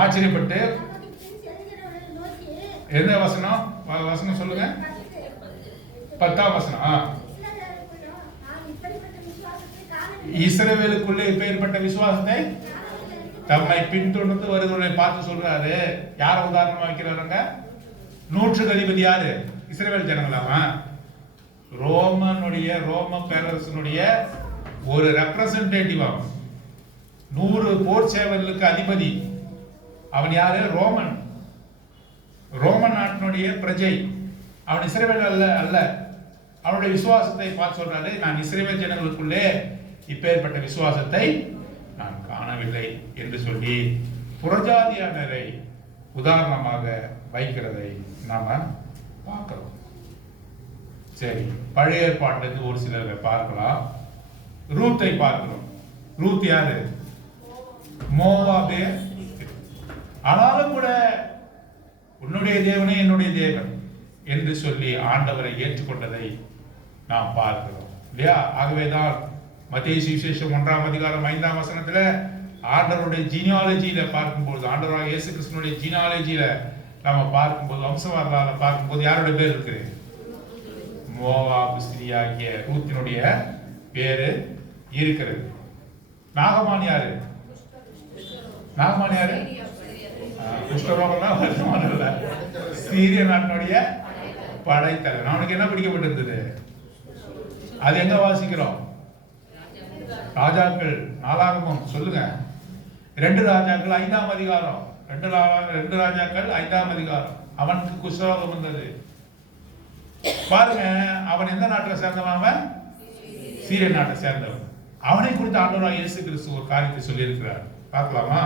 ஆச்சரியப்பட்டு எந்த வசனம் வசனம் சொல்லுங்க. 10ஆம் வசனம். இஸ்ரவேலுக்குள்ளே இப்பேற்பட்ட விசுவாசத்தை தம்மை பின்தொடர்ந்து வருவதை பார்த்து சொல்றாரு. யார உதாரணமா வைக்கிறாருங்க? 100க்கு அதிபதி யாரு? இஸ்ரவேல் ஜனங்களாமா? ரோம பேரரசனுடைய ஒரு ரெப்ரசன்டேட்டிவ். 100 போர் சேவர்களுக்கு அதிபதி அவன் யாரு? ரோமன் நாட்டினுடைய பிரஜை. அவன் இஸ்ரவேல் அல்ல. அவனுடைய விசுவாசத்தை பார்த்து சொல்றாரு, நான் இஸ்ரவேல் ஜனங்களுக்குள்ளே இப்பேற்பட்ட விசுவாசத்தை நான் காணவில்லை என்று சொல்லி புறஜாதியானரை உதாரணமாக வைக்கிறதை நாம பார்க்கிறோம். சரி, பழைய ஏற்பாட்டிலிருந்து ஒரு சிலரை பார்க்கலாம். ரூத்தை பார்க்கிறோம். ரூத் யாரு? மோவாபே. ஆனாலும் கூட உன்னுடைய தேவனே என்னுடைய தேவன் என்று சொல்லி ஆண்டவரை ஏற்றுக்கொண்டதை நாம் பார்க்கிறோம் இல்லையா? ஆகவேதான் மத்தேயு சுவிசேஷம் 1ஆம் அதிகாரம் 5ஆம் வசனத்துல ஆண்டவருடைய ஜீனியாலஜியில பார்க்கும்போது, ஆண்டவராக இயேசு கிறிஸ்துவினுடைய ஜீனியாலஜியில நாம பார்க்கும்போது, வம்சவரலாறுல பார்க்கும்போது யாருடைய பேர் இருக்கு? மோவாபு ஸ்திரியாகிய ரூத்தினுடைய பேரு இருக்கிறது. நாகமான் யாரு? குஷ்டரோகம்லாம் வருமானம் இல்ல. சீரிய நாட்டினுடைய படைத்தலைவன். அவனுக்கு என்ன பிடிக்கப்பட்டிருந்தது? அது எங்க வாசிக்கிறோம்? ராஜாக்கள் 4ஆகமம் சொல்லுங்க. 2 ராஜாக்கள் 5ஆம் அதிகாரம். 2 ராஜாக்கள் 5ஆம் அதிகாரம். அவனுக்கு குஷ்டரோகம் வந்தது. பாருங்க, அவன் எந்த நாட்டை சேர்ந்தவன்? அவன் சீரிய நாட்டை சேர்ந்தவன். அவனை குறித்து ஆண்டவராகிய இயேசு கிறிஸ்து ஒரு காரியத்தை சொல்லி இருக்கிறார். பார்க்கலாமா?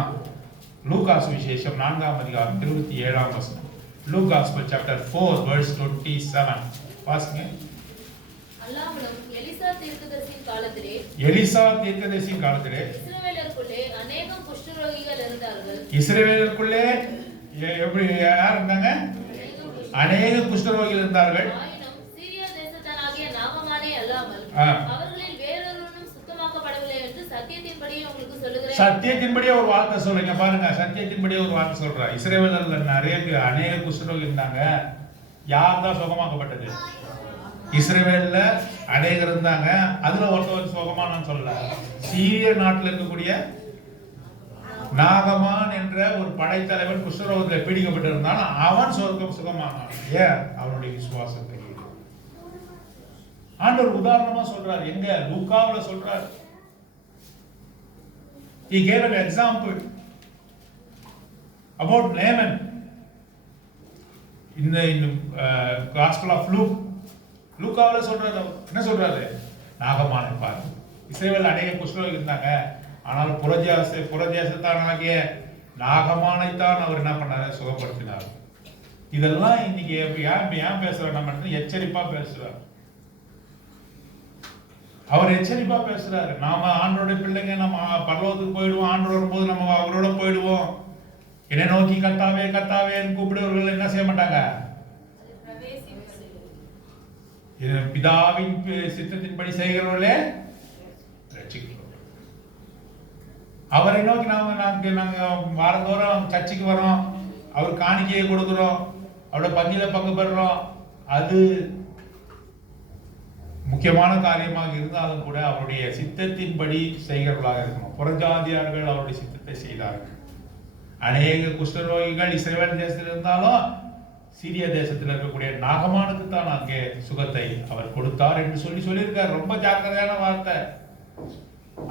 லூக்கா சுவிசேஷம் 4ஆம் அதிகாரம் 27ஆம் வசனம். லூக் காஸ்பல் சாப்டர் 4 verse 27 வாசிங்க. அல்லாமலும் எலிசா தீர்க்கதரிசியின் காலத்திலே இஸ்ரவேலருக்குள்ளே அநேகம் குஷ்டரோகிகள் இருந்தார்கள். இஸ்ரவேலருக்குள்ளே எப்படி யார் இருந்தாங்க? அநேக குஷ்டரோகிகள் இருந்தார்கள். ஆயினும் சீரியா தேசத்தானாகிய நாகமானே அல்லாமல் அவர்களில் வேறொருவனும் சுத்தமாக்கப்படவில்லை என்று சத்தியத்தின்படியே உங்களுக்கு சொல்லுகிறேன். சத்தியத்தின்படியே ஒரு வார்த்தை சொல்றீங்க பாருங்க. சத்தியத்தின்படியே ஒரு வார்த்தை சொல்றா. இஸ்ரவேலர்ல அநேக குஷ்டரோகி இருந்தாங்க. யார் தான் சுகமாக்கப்பட்டது? இஸ்ரவேல்ல அநேகர் இருந்தாங்க. அதுல ஒருத்தவர் சுகமானு சொல்லல. சீரிய நாட்டில் இருக்கக்கூடிய நாகமான் என்ற ஒரு படைத்தலைவன் குஷ்டரோகத்தில் பீடிக்கப்பட்டிருந்தான். அவன் சுகமானான். ஏன்? அவனுடைய விசுவாசத்தை. ஆண்டவர் உதாரணமா சொல்றார். எங்க? லூக்காவுல சொல்றார். He gave an example about Naaman in the Gospel of Luke. லூக்காவுல சொல்றாரு. என்ன சொல்றாரு? நாகமானை பாரு. இஸ்ரவேல் அநேக குஷ்டரோகி இருந்தாங்க. ஆனால் புறஜேசத்தானாகிய நாகமானைத்தான் அவர் என்ன பண்ணாரு? சுகப்படுத்தினார். இதெல்லாம் இன்னைக்கு ஏன் பேசுறாரு? நம்ம எச்சரிப்பா பேசுறாரு. அவர் எச்சரிப்பா பேசுறாரு. நாம ஆண்டவருடைய பிள்ளைங்க, நம்ம பரலோகத்துக்கு போயிடுவோம். ஆண்டவர் வரும்போது நம்ம அவரோட போயிடுவோம். என்னை நோக்கி கர்த்தாவே கர்த்தாவேன்னு கூப்பிடுவர்கள் என்ன செய்ய மாட்டாங்க? பிதாவின் சித்தத்தின்படி செய்கிறவர்களே ரட்சிக்கிறோம். அவரை நோக்கி நாங்க வாரந்தோறும் சர்ச்சைக்கு வரோம். அவர் காணிக்கையை கொடுக்கிறோம். அவரோட பங்கில பங்கு பெறுறோம். அது முக்கியமான காரியமாக இருந்தாலும் கூட அவருடைய சித்தத்தின்படி செய்கிறவர்களாக இருக்கணும். புறஜாதியார்கள் அவருடைய சித்தத்தை செய்தார்கள். அநேக குஷ்டரோகிகள் இஸ்ரவேல் தேசத்தில் இருந்தாலும் சீரிய தேசத்தில் இருக்கக்கூடிய நாகமானுக்கு தான் அங்கே சுகத்தை அவர் கொடுத்தார் என்று சொல்லியிருக்கார். ரொம்ப ஜாக்கிரதையான வார்த்தை.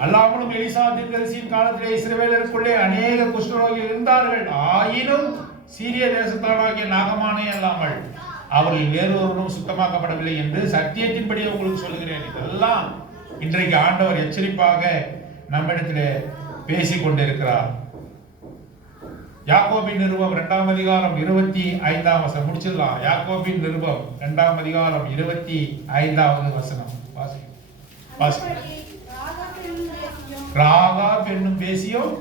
அல்லாமலும் எலிசா தீர்க்கதரிசியின் காலத்திலே இஸ்ரவேலருக்குள்ளே அநேக குஷ்டரோகிகள் இருந்தார்கள். ஆயினும் சீரிய தேசத்தானாகிய நாகமானே அல்லாமல் அவர்கள் வேறொருவரும் சுத்தமாக்கப்படவில்லை என்று சத்தியத்தின்படி உங்களுக்கு சொல்லுகிறேன். இதெல்லாம் இன்றைக்கு ஆண்டவர் எச்சரிப்பாக நம்மிடத்திலே பேசிக் கொண்டிருக்கிறார். யாக்கோபின் நிருபம் 2ஆம் அதிகாரம் 25ஆம் வசனம் முடிச்சிடலாம். யாக்கோபின் நிருபம் 2ஆம் அதிகாரம் 25வது வசனம் வாசி. ராகாப் என்னும் வேசியும்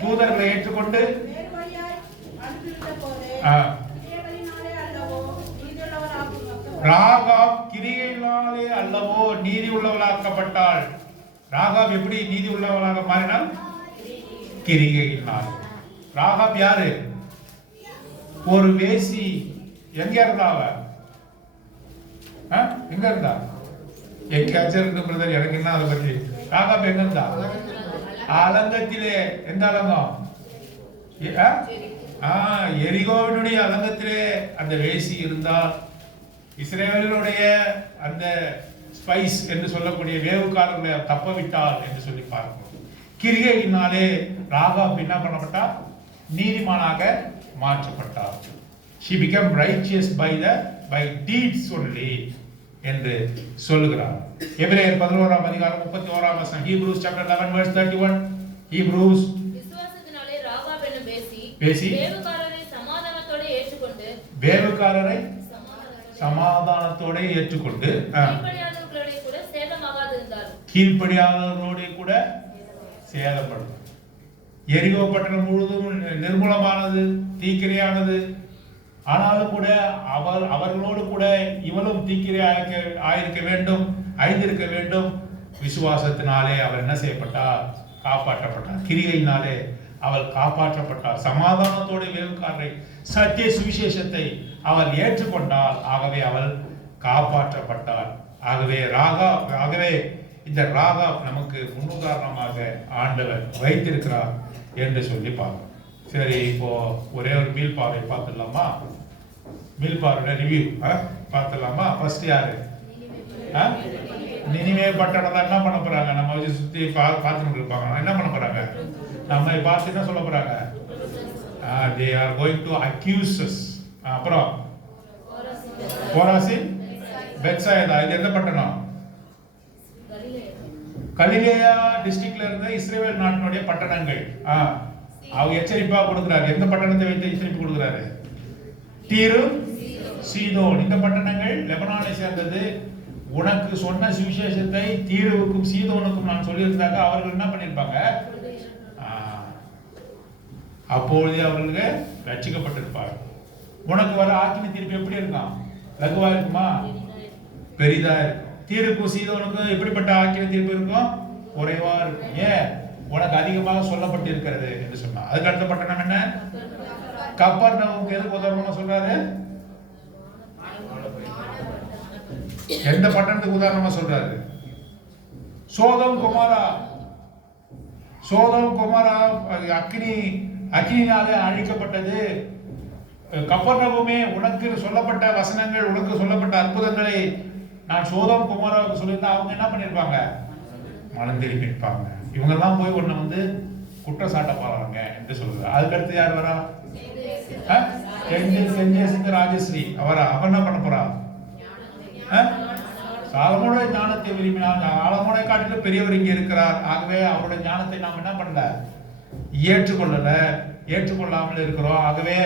தூதர்களை ஏற்றுக்கொண்டு ராகாப் கிரியையினாலே அல்லவோ நீதி உள்ளவளாக்கப்பட்டாள். ராகாப் எப்படி நீதி உள்ளவளாக மாறினாள்? கிரிகையினால். ராகாப் யாரு? ஒரு வேசி. எங்க இருந்தா அவ? எங்க இருந்தா? எங்கேயாச்சும் இருந்து பிரதர், எனக்கு என்ன அதை பற்றி. ராகாப் எங்க இருந்தா? அலங்கத்திலே. எந்த அலங்கம்? எரிகோவினுடைய அலங்கத்திலே அந்த வேசி இருந்தால். இஸ்ரேலுடைய அந்த ஸ்பைஸ் என்று சொல்லக்கூடிய வேவுக்காரர்களை தப்ப விட்டால் என்று சொல்லி பார்க்கணும். கிரிகையினாலே ராகாப் என்ன பண்ணப்பட்டார்? நீதிமானாக மாற்றப்பட்டார். She became righteous by deeds only என்று சொல்லுகிறார். எபிரேயர் 11ஆம் அதிகாரம் 31ஆம் வசனம். Hebrews chapter 11 verse 31. Hebrews விசுவாசத்தினாலே ராகாப் என்னும் வேசி வேவுக்காரரை சமாதானத்தோட ஏற்றுக்கொண்டு கீழ்ப்படியாதவர்களோட கூட சேதப்படும். எரிகோ பட்டணம் முழுவதும் நிர்மூலமானது, தீக்கிரையானது. ஆனாலும் கூட அவர்களோடு கூட இவளும் தீக்கிரை ஆயிருக்க வேண்டும், அழிந்திருக்க வேண்டும். விசுவாசத்தினாலே அவர் என்ன செய்யப்பட்டார்? காப்பாற்றப்பட்டார். கிரியினாலே அவள் காப்பாற்றப்பட்டார். சமாதானத்தோட வேவுக்காரரை சத்திய சுவிசேஷத்தை அவள் ஏற்றுக்கொண்டாள். ஆகவே அவள் காப்பாற்றப்பட்டாள். ஆகவே இந்த ராகாப் நமக்கு முன்னுதாரணமாக ஆண்டவர் வைத்திருக்கிறார் என்று சொல்லி பார்க்கணும். சரி, இப்போ ஒரே ஒரு மீள்பார்வை பார்த்துடலாமா? மீள்பார்வை ரிவ்யூ பார்த்துடலாமா? ஃபர்ஸ்ட் யாரு? நினிவே பட்டணம் தான் என்ன பண்ண போறாங்க? நம்ம வச்சு சுத்தி பார்த்துட்டு இருப்பாங்க. என்ன பண்ண போறாங்க? நம்ம பார்த்து என்ன சொல்ல போறாங்க? they are going to accuse us. அப்புறம் கோராசின், பெத்சாயிதா. இது எந்த பட்டணம்? கலிலேயா டிஸ்ட்ரிக்ட்ல இருந்த இஸ்ரேல் நாட்டினுடைய பட்டணங்கள். அவங்க எச்சரிப்பா கொடுக்கிறாரு. எந்த பட்டணத்தை வைத்து எச்சரிப்பு கொடுக்கிறாரு? தீரு, சீதோன். இந்த பட்டணங்கள் லெபனானை சேர்ந்தது. உனக்கு சொன்ன சுவிசேஷத்தை தீருவுக்கும் சீதோனுக்கும் நான் சொல்லியிருந்தாக்க அவர்கள் என்ன பண்ணிருப்பாங்க? அப்பொழுதே அவர்களுக்கு ரட்சிக்கப்பட்டிருப்பார்கள். உனக்கு வர ஆக்கினி தீர்ப்பு எப்படி இருக்கும்? லகுவா இருக்குமா? பெரிதா இருக்கும். தீருக்கும் சீதோனுக்கும் எப்படிப்பட்ட ஆக்கின தீர்ப்பு இருக்கும்? குறைவா இருக்கும். ஏன்? உனக்கு அதிகமாக சொல்லப்பட்டு இருக்கிறது என்று சொன்னா. அதுக்கு அடுத்த பட்டணம் என்ன? கப்பர்நகூமுக்கு எதுக்கு உதாரணமா சொல்றாரு? எந்த பட்டணத்துக்கு உதாரணமா சொல்றாரு? சோதம் குமாரா. சோதம் குமாரா அக்கினினாலே அழிக்கப்பட்டது. கப்பர்நகூமே, உனக்கு சொல்லப்பட்ட வசனங்கள், உனக்கு சொல்லப்பட்ட அற்புதங்களை நான் சோதம் குமாராவுக்கு சொல்லியிருந்தா அவங்க என்ன பண்ணிருப்பாங்க? மனம் திரும்பி இருப்பாங்க. இவங்க எல்லாம் போய் உன்னை வந்து குற்றம் சாட்ட போறாங்க என்று சொல்லுது. அதுக்கடுத்து யார் வரா? ராஜஸ்ரீ அவரா? அவர் என்ன பண்ண போறா? சாலமோனுடைய ஞானத்தை விரும்பினால் சாலமோனை காட்டிலும் பெரியவர் இங்கே இருக்கிறார். ஆகவே அவருடைய ஞானத்தை நாம் என்ன பண்ணல? ஏற்றுக்கொள்ளாமல் இருக்கிறோம். ஆகவே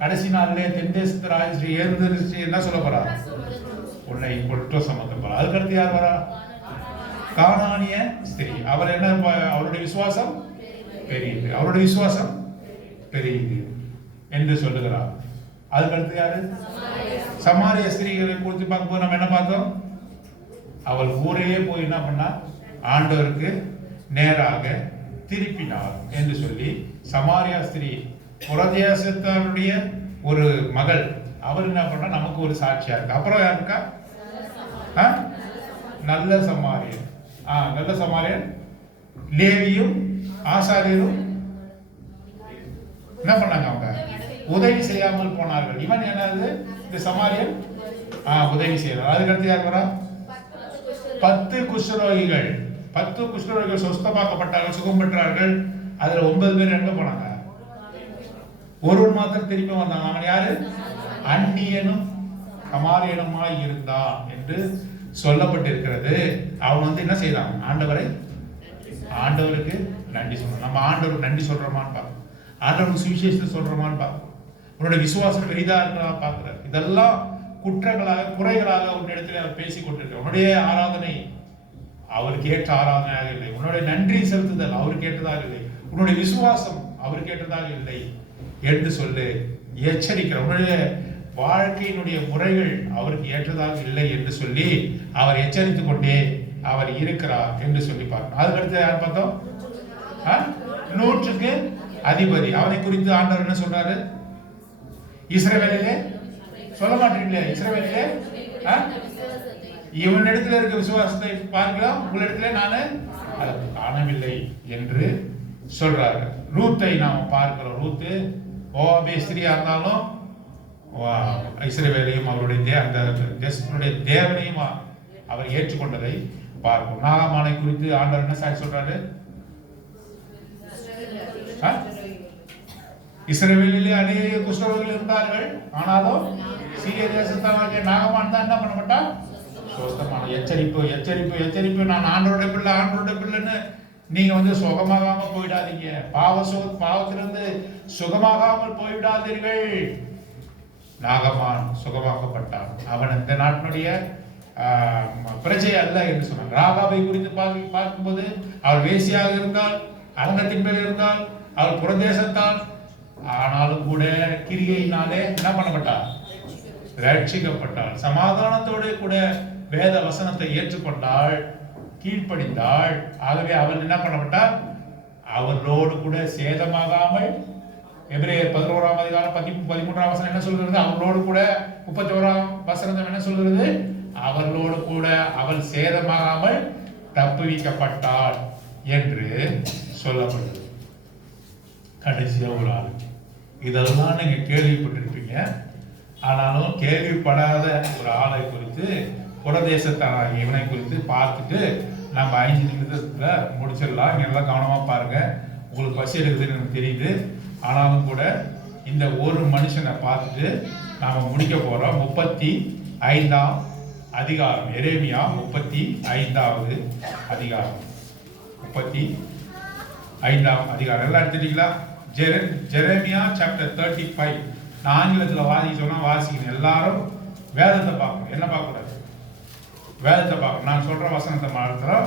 கடைசி நாளிலே தென்தேசத்து ராஜஸ்ரீ எழுந்திருச்சு என்ன சொல்ல போறா? உன்னை குற்றம் சமத்த போறா. அதுக்கடுத்து யார் வரா? கானானிய ஸ்திரீ. அவர் என்ன? அவருடைய விசுவாசம் பெரியது. அவருடைய விசுவாசம் பெரியது என்று சொல்லுகிறார். அதுக்கடுத்து யாரு? சமாரிய ஸ்திரீகளை குறித்து பார்க்கும்போது நம்ம என்ன பார்த்தோம்? அவள் ஊரையே போய் என்ன பண்ணா? ஆண்டவருக்கு நேராக திருப்பினார் என்று சொல்லி சமாரியா ஸ்திரீ புரதேசத்தாருடைய ஒரு மகள். அவர் என்ன பண்ணா? நமக்கு ஒரு சாட்சியா இருக்கு. அப்புறம் யார் இருக்கா? நல்ல சமாரியன். நல்ல சமாரியன் லேவியும் ஆசாரியரும் என்ன பண்ணாங்க? அவங்க உதவி செய்யாமல் போனார்கள். இவன் என்னது? இந்த சமாரியன் உதவி செய்யறார். அதுக்கடுத்து யார் வரா? 10 குஷ்டரோகிகள். 10 குஷ்டரோகிகள் சுஸ்தமாக்கப்பட்டார்கள், சுகம் பெற்றார்கள். அதுல 9 பேர் எங்க போனாங்க? ஒருவன் மாத்திரம் திருப்பி வந்தாங்க. அவன் யாரு? அந்நியனும் சமாரியனுமாய் இருந்தான் என்று சொல்லப்பட்டிருக்கிறது. அவன் வந்து என்ன செய்தான்? ஆண்டவருக்கு நன்றி சொல்றான். நம்ம ஆண்டவருக்கு நன்றி சொல்றோமான்னு பார்க்கணும். ஆண்டவருக்கு சுவிசேஷத்தை சொல்றோமான்னு பார்க்கணும். உன்னுடைய விசுவாசம் பெரிதா இருக்கிறா பார்க்கிறார். இதெல்லாம் குற்றங்களாக குறைகளாக உன்னிடத்தில் அவர் பேசிக் கொண்டிருக்கிறார். உன்னுடைய ஆராதனை அவருக்கு ஏற்ற ஆராதனையாக இல்லை. உன்னுடைய நன்றி செலுத்துதல் அவருக்கு ஏற்றதாக இல்லை. உன்னுடைய விசுவாசம் அவருக்கு ஏற்றதாக இல்லை என்று சொல்லி எச்சரிக்கிற உன்னுடைய வாழ்க்கையினுடைய முறைகள் அவருக்கு ஏற்றதாக இல்லை என்று சொல்லி அவர் எச்சரித்துக் கொண்டே அவர் இருக்கிறார் என்று சொல்லி பார்க்கணும். அதுக்கடுத்து யார் பார்த்தோம்? 100க்கு அதிபதி. அவனை குறித்து ஆண்டவர் என்ன சொல்றாரு? இஸ்ரவேலிலே சொல்ல மாட்டீங்களே, இஸ்ரவேலிலே இவனிடத்தில் இருக்க விசுவாசத்தை பார்க்கலாம், உங்களிடத்திலே நான் அதை காணவில்லை என்று சொல்றாரு. ரூத்தை நாம பார்க்கிறோம். ரூத்து மோவாபிய ஸ்திரியா இருந்தாலும் இஸ்ரவேலையும் அவருடைய அந்த தேவனையும் அவர் ஏற்றுக்கொண்டதை பார்ப்போம். நாகமானை குறித்து ஆண்டவர் என்ன சாட்சி சொல்றாரு? இஸ்ரவேலிலே அநேக குஷ்டரோகிகள் இருந்தார்கள், ஆனாலும் சீரிய தேசத்தாகிய நாகமான் தான் என்ன பண்ண மாட்டான்? சுத்தமான எச்சரிப்பு எச்சரிப்பு எச்சரிப்பு. நான் ஆண்டோட பிள்ளைன்னு நீங்க வந்து சுகமாகாம போயிடாதீங்க. பாவத்திலிருந்து சுகமாகாமல் போய்விடாதீர்கள். நாகமான் சுகமாக்கப்பட்டான். அவன் இந்த நாட்டினுடைய பிரஜை அல்ல என்று சொன்னான். ராகாபை குறித்து பார்க்கும்போது அவள் வேசியாக இருந்தால், அரங்கத்தின் மேல் இருந்தால், அவள் புறதேசத்தால், ஆனாலும் கூட கிரியினாலே என்ன பண்ணப்பட்டாள்? ரட்சிக்கப்பட்டாள். சமாதானத்தோடு கூட வேத வசனத்தை ஏற்றுக்கொண்டாள், கீழ்ப்படிந்தாள். ஆகவே அவள் என்ன பண்ணப்பட்டாள்? அவர்களோடு கூட சேதமாகாமல், எபிரேயர் 11ஆம் அதிகாரம் 13ஆம் வசனம் என்ன சொல்கிறது? அவர்களோடு கூட 31ஆம் வசனம் என்ன சொல்கிறது? அவர்களோடு கூட அவள் சேதமாகாமல் தப்புவிக்கப்பட்டாள் என்று சொல்லப்படுது. கடைசியா ஒரு ஆள், இதெல்லாம் நீங்க கேள்விப்பட்டிருப்பீங்க. ஆனாலும் கேள்விப்படாத ஒரு ஆளை குறித்து, புறதேசத்தான இவனை குறித்து பார்த்துட்டு நம்ம 5 நிமிடத்துல முடிச்சிடலாம். இங்க எல்லாம் கவனமா பாருங்க. உங்களுக்கு பசி எடுக்குதுன்னு எனக்கு தெரியுது. ஆனாலும் கூட இந்த ஒரு மனுஷனை பார்த்துட்டு நாம முடிக்க போறோம். 35ஆம் அதிகாரம், எரேமியா 35வது அதிகாரம். 35ஆம் அதிகாரம் எல்லாம் எடுத்துட்டீங்களா? Jeremiah chapter 35. நான் ஆங்கிலத்தில் வாசிக்க சொன்னா வாசிக்கணும். எல்லாரும் வேதத்தை பார்க்கணும். என்ன பார்க்கக்கூடாது? வேதத்தை பார்க்கணும். நான் சொல்ற வசனத்தை மாத்திரம்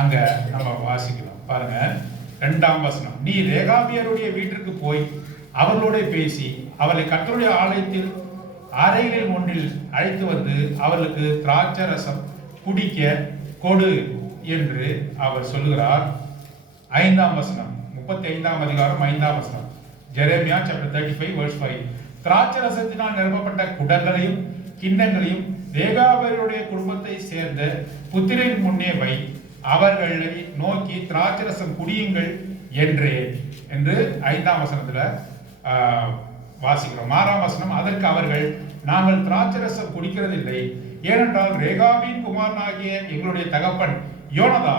அங்க நம்ம வாசிக்கணும். பாருங்க, 2ஆம் வசனம். நீ ரேகாபியருடைய வீட்டிற்கு போய் அவர்களோட பேசி அவளை கர்த்தருடைய ஆலயத்தில் அறைகளில் ஒன்றில் அழைத்து வந்து அவர்களுக்கு திராட்சை ரசம் குடிக்க கொடு என்று அவர் சொல்லுகிறார். 5ஆம் வசனம், 35ஆம் அதிகாரம் 5ஆம் வசனம். Jeremiah chapter 35 verse 5. திராட்சை ரசத்தினால் நிரப்பப்பட்ட குடங்களையும் கிண்ணங்களையும் ரேகாபியருடைய குடும்பத்தை சேர்ந்த புத்திரின் முன்னே வை, அவர்களை நோக்கி திராட்சை ரசம் குடியுங்கள் என்றேன் என்று 5ஆம் வசனத்துல வாசிக்கிறோம். 6ஆம் வசனம். அதற்கு அவர்கள், நாங்கள் திராட்சை ரசம் குடிக்கிறதில்லை, ஏனென்றால் ரேகாபின் குமாரனாகிய எங்களுடைய தகப்பன் யோனதா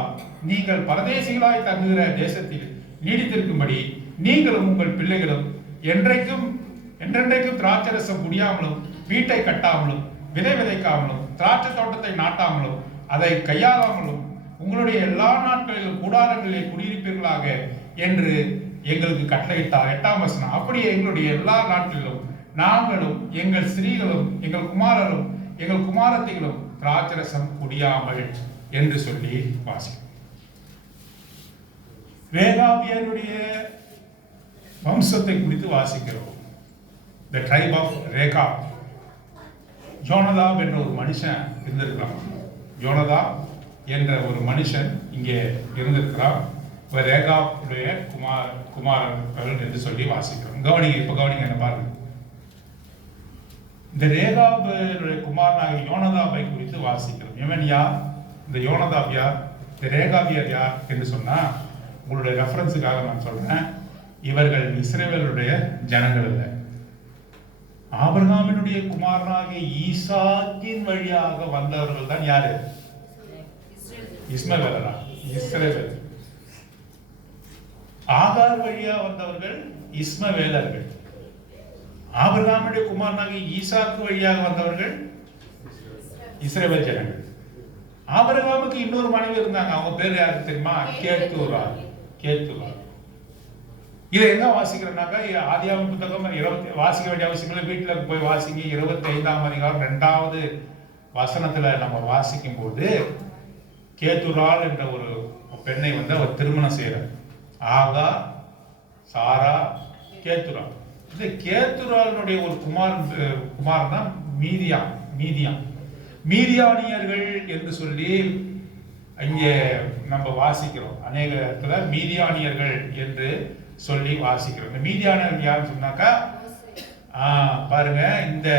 நீங்கள் பரதேசிகளாய் தங்குகிற தேசத்தில் நீடித்திருக்கும்படி நீங்களும் உங்கள் பிள்ளைகளும் என்றென்றைக்கும் திராட்சை ரசம் குடியாமலும், வீட்டை கட்டாமலும், விதைக்காமலும், திராட்சை தோட்டத்தை நாட்டாமலும், அதை கையாளாமலும் உங்களுடைய எல்லா நாட்களிலும் கூடாரங்களிலே குடியிருப்பீர்களாக என்று எங்களுக்கு கட்டளையிட்டார். 8ஆம் வசனம். அப்படியே எங்களுடைய எல்லா நாட்களிலும் நாங்களும் எங்கள் ஸ்திரீகளும் எங்கள் குமாரரும் எங்கள் குமாரத்திகளும் திராட்சை ரசம் குடியாமல் என்று சொல்லி வாசிக்கிறோம். ரேகாபியருடைய வம்சத்தை குறித்து வாசிக்கிறோம். The tribe of Rechab. யோனதாப் என்ற ஒரு மனுஷன் இருந்திருக்கிறான். யோனதாப் என்ற ஒரு மனுஷன் இங்கே இருந்திருக்கிறான். ரேகாபுடைய குமாரர்கள் என்று சொல்லி வாசிக்கிறோம். கவனிங்க, இப்ப கவனிங்க, என்ன பாருங்க. இந்த ரேகாபுடைய குமாரனாக யோனதாபை குறித்து வாசிக்கிறோம். இவன் யார்? இந்த யோனதாப் யார்? இந்த ரேகாபியர் யார் என்று சொன்னா, உங்களுடைய ரெஃபரன்ஸுக்காக நான் சொல்றேன், இவர்கள் இஸ்ரவேலுடைய ஜனங்கள் இல்லை. ஆபிரகாமினுடைய குமாரனாகிய ஈசாக்கின் வழியாக வந்தவர்கள் தான் யாரு? இஸ்மவேலரா? இஸ்ரவேல். ஆகார் வழியா வந்தவர்கள் இஸ்மவேலர்கள். ஆபிரகாமுடைய குமாரனாகிய ஈசாக்கு வழியாக வந்தவர்கள் இஸ்ரவேல் ஜனங்கள். ஆபிரகாமுக்கு இன்னொரு மனைவி இருந்தாங்க. அவங்க பேர் யாருக்கு தெரியுமா? கேத்தூரா. இதை எங்க வாசிக்கிறோம்னாக்கா ஆதியாகமம் புத்தகம் வாசிக்க வேண்டிய அவசியம் இல்லை, வீட்டுல போய் வாசிங்க. 25ஆம் அதிகாரம் 2வது வசனத்துல நம்ம வாசிக்கும் போது கேத்துரால் என்ற ஒரு பெண்ணை வந்து அவர் திருமணம் செய்யறார். ஆகா, சாரா, கேத்துரா. இந்த கேத்துராலுடைய ஒரு குமாரன் தான் மீதியானியர்கள் என்று சொல்லி இங்கே நம்ம வாசிக்கிறோம். அநேக இடத்துல மீதியானியர்கள் என்று சொல்லி வாசிக்கிறோம். இந்த மீதியானியர்கள் யாருன்னு சொன்னாக்கா பாருங்க, இந்த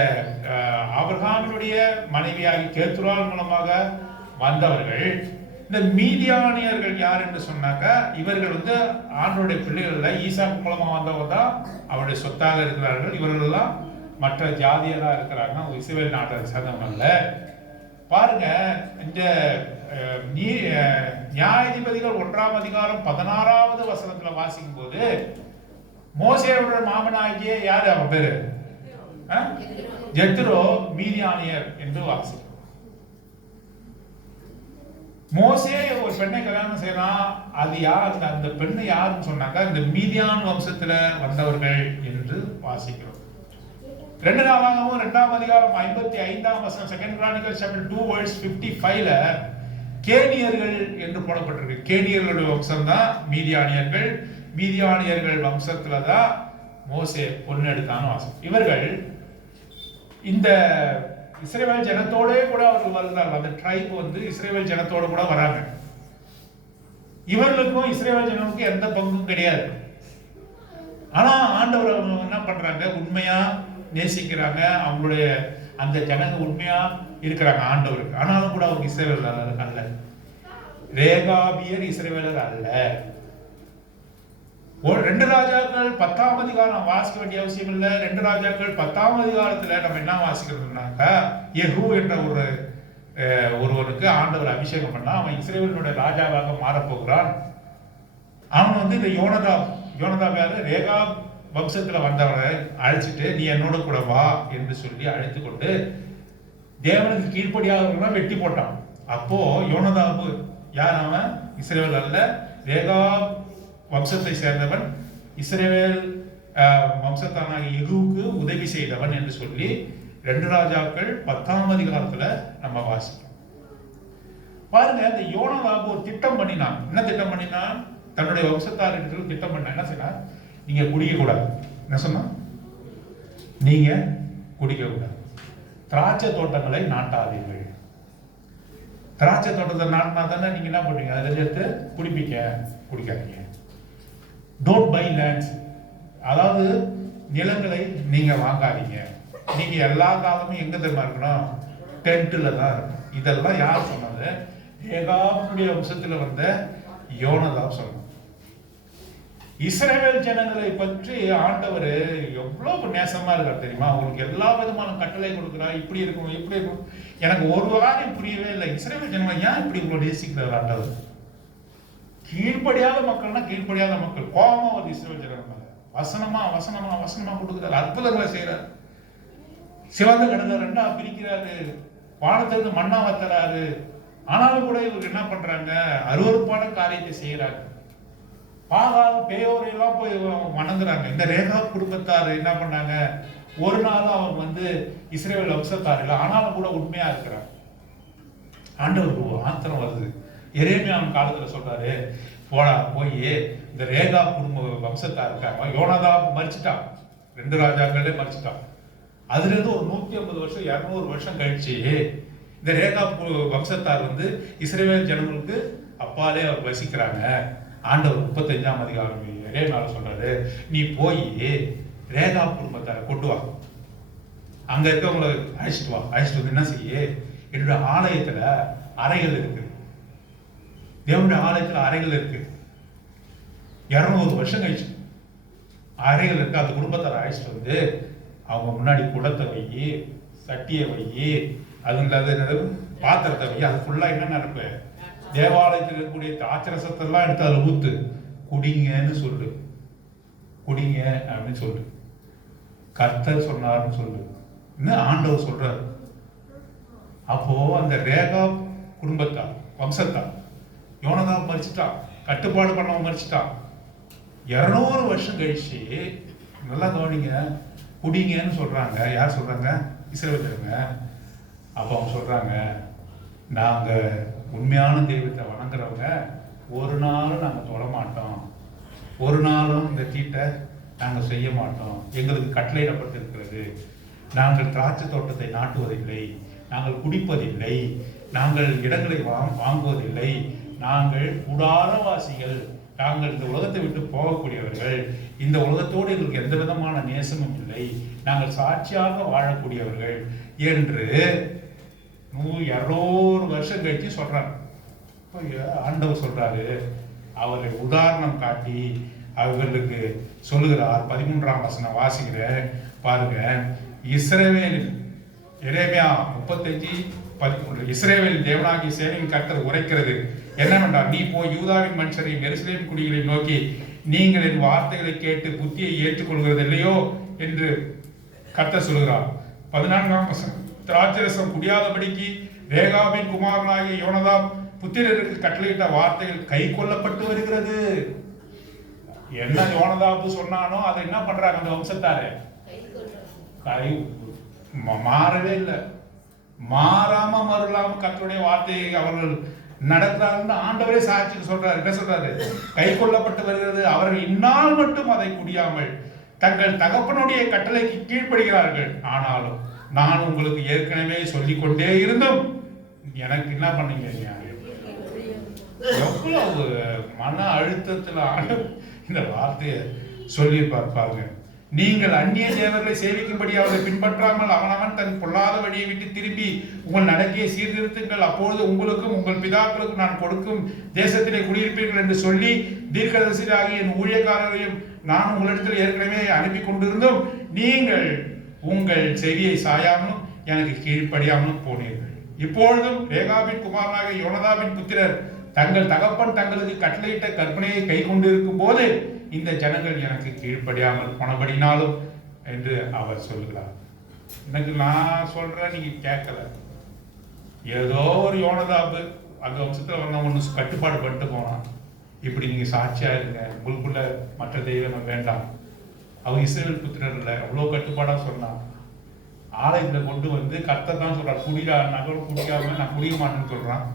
ஆபிரகாமினுடைய மனைவியாகி கேத்துரால் மூலமாக வந்தவர்கள். இந்த மீதியானியர்கள் யார் என்று சொன்னாக்கா இவர்கள் வந்து ஆண்டோடைய பிள்ளைகள் ஈசாக்கு மூலமா வந்தவர் தான் அவருடைய சொத்தாக இருக்கிறார்கள். இவர்கள் எல்லாம் மற்ற ஜாதியெல்லாம் இருக்கிறாங்க, இஸ்ரவேல் நாட்டை சேர்ந்தவங்கல்ல. பாருங்க, இந்த நியாயாதிபதிகள் 1ஆம் அதிகாரம் 16வது வசனத்துல வாசிக்கும் போது மோசேயோட மாமனாகிய யாரு அவன் பேரு? ஜெத்ரோ மீதியானியர் என்று வாசிக்கும். மோசே ஒரு பெண்ணை கல்யாணம் செய்யறான். அது யார்? அந்த பெண்ணு யாருன்னு சொன்னாக்கா இந்த மீதியான் வம்சத்துல வந்தவர்கள் என்று வாசிக்கிறோம். 2 நாளாகவும் 2ஆம் அதிகாரம் 55ஆம் வசனம் 2 Chronicles chapter 2 verse 55ல கேனியர்கள் என்று போடப்பட்டிருக்கு. கேனியர்களுடைய வம்சம் தான் மீதியானியர்கள். மீதியானியர்கள் வம்சத்துல தான் மோசே பொண்ணு எடுத்தான்னு வாசம். இவர்கள் இந்த இஸ்ரவேல் ஜனத்தோட கூட அவர்கள் வருகிறார்கள். அந்த ட்ரைப் வந்து இஸ்ரவேல் ஜனத்தோட கூட வராங்க. இவர்களுக்கும் இஸ்ரவேல் ஜனங்களுக்கும் எந்த பங்கும் கிடையாது. ஆனா ஆண்டவர் என்ன பண்றாங்க? உண்மையா நேசிக்கிறாங்க. அவங்களுடைய அந்த ஜனங்க உண்மையா இருக்கிறாங்க ஆண்டவருக்கு. ஆனாலும் கூட அவருக்கு இஸ்ரவேலர் அல்ல, ரேகாபியர் இஸ்ரவேலர் அல்ல. 2 ராஜாக்கள் 10ஆம் அதிகாரம் வாசிக்க வேண்டிய அவசியம் இல்லை. 2 ராஜாக்கள் 10ஆம் அதிகாரத்துல நம்ம என்ன வாசிக்கிறோம்னாக்கா யெகூ என்ற ஒருவனுக்கு ஆண்டவர் அபிஷேகம் பண்ணா அவன் இஸ்ரவேலினுடைய ராஜாவாக மாறப்போகிறான். அவன் வந்து இந்த யோனதாப் யாரு? ரேகாப் வம்சத்துல வந்தவனை அழைச்சிட்டு நீ என்னோட கூட வா என்று சொல்லி அழைத்து கொண்டு தேவனுக்கு கீழ்ப்படியாதவர்களாம் வெட்டி போட்டான். அப்போ யோனதாபு யார்? அவன் இஸ்ரவேல் அல்ல, ரேகாப் வம்சத்தை சேர்ந்தவன், இஸ்ரவேல் வம்சத்தானாக யெகூவுக்கு உதவி செய்தவன் என்று சொல்லி 2 ராஜாக்கள் 10ஆம் அதிகாரத்துல நம்ம வாசிக்கிறோம். பாருங்க, இந்த யோனதாபு ஒரு திட்டம் பண்ணினான். என்ன திட்டம் பண்ணினான்? தன்னுடைய வம்சத்தார் என்று திட்டம் பண்ண என்ன செய்ய, நீங்க குடிக்க கூடாது. என்ன சொன்னா? நீங்க குடிக்க கூடாது. திராட்சை தோட்டங்களை நாட்டாதீர்கள். திராட்சை தோட்டத்தை நாட்டினா தானே நீங்க என்ன பண்ணுவீங்க? அதில் எடுத்து குடிக்காதீங்க. டோன்ட் பை லேண்ட்ஸ், அதாவது நிலங்களை நீங்க வாங்காதீங்க. நீங்க எல்லா காலமும் எங்க தெரியுமா இருக்கணும்? டென்ட்ல தான் இருக்கணும். இதெல்லாம் யார் சொன்னது? ரேகாபுடைய வம்சத்துல வந்த யோனதாப் சொன்னான். இஸ்ரவேல் ஜனங்களை பற்றி ஆண்டவர் எவ்வளவு நேசமா இருக்கார் தெரியுமா? அவங்களுக்கு எல்லா விதமான கட்டளை கொடுக்கிறார். இப்படி இருக்கும், இப்படி இருக்கும். எனக்கு ஒரு வாரம் புரியவே இல்லை. இஸ்ரவேல் ஜனங்களை ஏன் இப்படி இவ்வளவு நேசிக்கிறார் ஆண்டவர்? கீழ்ப்படியாத மக்கள்னா கீழ்ப்படியாத மக்கள். கோபமா வருது இஸ்ரவேல் ஜனங்கள். வசனமா கொடுக்கிறார், அற்புதங்களை செய்யறாரு. சிவந்த கடலை 2ஆ பிரிக்கிறாரு, வானத்திலிருந்து மண்ணா வத்துறாரு. ஆனாலும் கூட இவங்க என்ன பண்றாங்க? அருவருப்பான காரியத்தை செய்யறாங்க. பாகால் பேயோரை எல்லாம் போய் வணங்குறாங்க. இந்த ரேகாப் குடும்பத்தார் என்ன பண்ணாங்க? ஒரு நாளும் அவர் வந்து இஸ்ரவேல் வம்சத்தார் இல்லை, ஆனாலும் கூட உண்மையா இருக்கிறார். ஆண்டவருக்கு ஆத்திரம் வருது. எரேமியாவின் காலத்துல சொல்றாரு, போய் இந்த ரேகாப் குடும்ப வம்சத்தார் இருக்காங்க. யோனதாப் மரிச்சிட்டான், 2 ராஜாக்களே மரிச்சிட்டான். அதுல இருந்து ஒரு 150 வருஷம் 200 வருஷம் கழிச்சு இந்த ரேகாப் வம்சத்தார் வந்து இஸ்ரவேல் ஜனங்களுக்கு அப்பாலே அவர் வசிக்கிறாங்க. ஆண்டவர் 35ஆம் அதிகாரம் எரேமியால சொல்றாரு, நீ போய் ரேகாப் குடும்பத்தாரை கொண்டு வா, அங்க இருக்கவங்களை அழைச்சிட்டு வா. அழைச்சிட்டு வந்து என்ன செய்ய? என்னுடைய ஆலயத்துல அறைகள் இருக்கு, தேவனுடைய ஆலயத்துல அறைகள் இருக்கு. 200 வருஷம் கழிச்சு அறைகள் இருக்கு. அந்த குடும்பத்தாரை அழைச்சிட்டு வந்து அவங்க முன்னாடி குடத்தை வை, சட்டியை வை, அது இல்லாத பாத்திரத்தை வை. அது ஃபுல்லா என்ன நடப்பு? தேவாலயத்தில் இருக்கக்கூடிய திராட்சரசத்தெல்லாம் எடுத்து அதில் ஊத்து, குடிங்கன்னு சொல்லு, குடிங்க அப்படின்னு சொல்லு. கர்த்தர் சொன்னார்னு சொல்லு. இன்னும் ஆண்டவர் சொல்றார். அப்போ அந்த ரேகாப் குடும்பத்தார் வம்சத்தார் யோனதாப் மரிச்சிட்டான், கட்டுப்பாடு பண்ணவன் மரிச்சிட்டான். 200 வருஷம் கழிச்சு நல்லா கவனிங்க, குடிங்கன்னு சொல்றாங்க. யார் சொல்றாங்க? இஸ்ரவேலருங்க. அப்போ அவங்க சொல்றாங்க, நாங்க உண்மையான தெய்வத்தை வணங்குறவங்க ஒரு நாளும் நாங்கள் தொட மாட்டோம், ஒரு நாளும் இந்த தீட்டை நாங்கள் செய்ய மாட்டோம். எங்களுக்கு கட்டளையிடப்பட்டிருக்கிறது, நாங்கள் திராட்சை தோட்டத்தை நாட்டுவதில்லை, நாங்கள் குடிப்பதில்லை, நாங்கள் இடங்களை வாங்குவதில்லை, நாங்கள் கூடாரவாசிகள், நாங்கள் இந்த உலகத்தை விட்டு போகக்கூடியவர்கள், இந்த உலகத்தோடு எங்களுக்கு எந்த விதமான நேசமும் இல்லை, நாங்கள் சாட்சியாக வாழக்கூடியவர்கள் என்று 200 வருஷம் கழிச்சு சொல்றாங்க. ஆண்டவர் சொல்றாரு, அவரை உதாரணம் காட்டி அவர்களுக்கு சொல்லுகிறார். 13ஆம் வசனம் வாசிக்கிறேன் பாருங்க. இஸ்ரவேலில் எரேமியா 35:13 இஸ்ரவேலின் தேவனாகிய சேனையின் கர்த்தர் உரைக்கிறது என்னவென்றால், நீ போய் யூதாவின் மனுஷரையும் எருசலேம் குடிகளையும் நோக்கி, நீங்கள் என் வார்த்தைகளை கேட்டு புத்தியை ஏற்றுக்கொள்கிறது இல்லையோ என்று கர்த்தர் சொல்லுகிறார். 14ஆம் வசனம், திராட்சரசம் குடியாதபடிக்கு ரேகாபின் குமாரனாகிய யோனதாப் புத்திரருக்கு கட்டளையிட்ட வார்த்தைகள் கை கொள்ளப்பட்டு வருகிறது. என்ன யோனதாப்பு சொன்னானோ அதை என்ன பண்றாங்க அந்த வம்சத்தாரு? கை மாறவே இல்லை. மாறாம மறுலாம கர்த்தருடைய வார்த்தையை அவர்கள் நடக்கிறார்கள். ஆண்டவரே சாட்சிக்கு சொல்றாரு. என்ன சொல்றாரு? கை கொள்ளப்பட்டு வருகிறது. அவர்கள் இந்நாள் மட்டும் அதை குடியாமல் தங்கள் தகப்பனுடைய கட்டளைக்கு கீழ்ப்படுகிறார்கள். ஆனாலும் நான் உங்களுக்கு ஏற்கனவே சொல்லிக் கொண்டே இருந்தும் எனக்கு என்ன பண்ணீங்க? எவ்வளவு மன அழுத்தத்துல இந்த வார்த்தையை சொல்லி பார்ப்பாங்க. நீங்கள் அந்நிய தேவர்களை சேவிக்கும்படி அவரை பின்பற்றாமல் அவனவன் தன் பொல்லாத வழியை விட்டு திரும்பி உங்கள் நடக்கையை சீர்திருத்துங்கள், அப்பொழுது உங்களுக்கும் உங்கள் பிதாக்களுக்கும் நான் கொடுக்கும் தேசத்திலே குடியிருப்பீர்கள் என்று சொல்லி தீர்க்கதரிசியாகிய என் ஊழியக்காரரையும் நான் உங்களிடத்தில் ஏற்கனவே அனுப்பி கொண்டிருந்தும் நீங்கள் உங்கள் செவியை சாயாமலும் எனக்கு கீழ்ப்படியாமலும் போனீர்கள். இப்பொழுதும் ரேகாபின் குமாரனாக யோனதாபின் புத்திரர் தங்கள் தகப்பன் தங்களுக்கு கட்டளையிட்ட கற்பனையை கை கொண்டிருக்கும் போது இந்த ஜனங்கள் எனக்கு கீழ்ப்படியாமல் போனபடினாலும் என்று அவர் சொல்லுகிறார். எனக்கு நான் சொல்றேன், நீங்க கேட்கல. ஏதோ ஒரு யோனதாபு அங்க வம்சத்துல வந்த ஒண்ணு கட்டுப்பாடு பண்ணிட்டு போனான். இப்படி நீங்க சாட்சியா இருங்க, உங்களுக்குள்ள மற்ற தெய்வம் வேண்டாம். அவன் இஸ்ரவேல் புத்திரர் இல்லை, அவ்வளவு கட்டுப்பாடா சொன்னான். ஆலயத்துல கொண்டு வந்து கர்த்தர் தான் சொல்றார், குடிடா நகரம் குடிக்காம நான் குடிக்க மாட்டேன்னு சொல்றான்.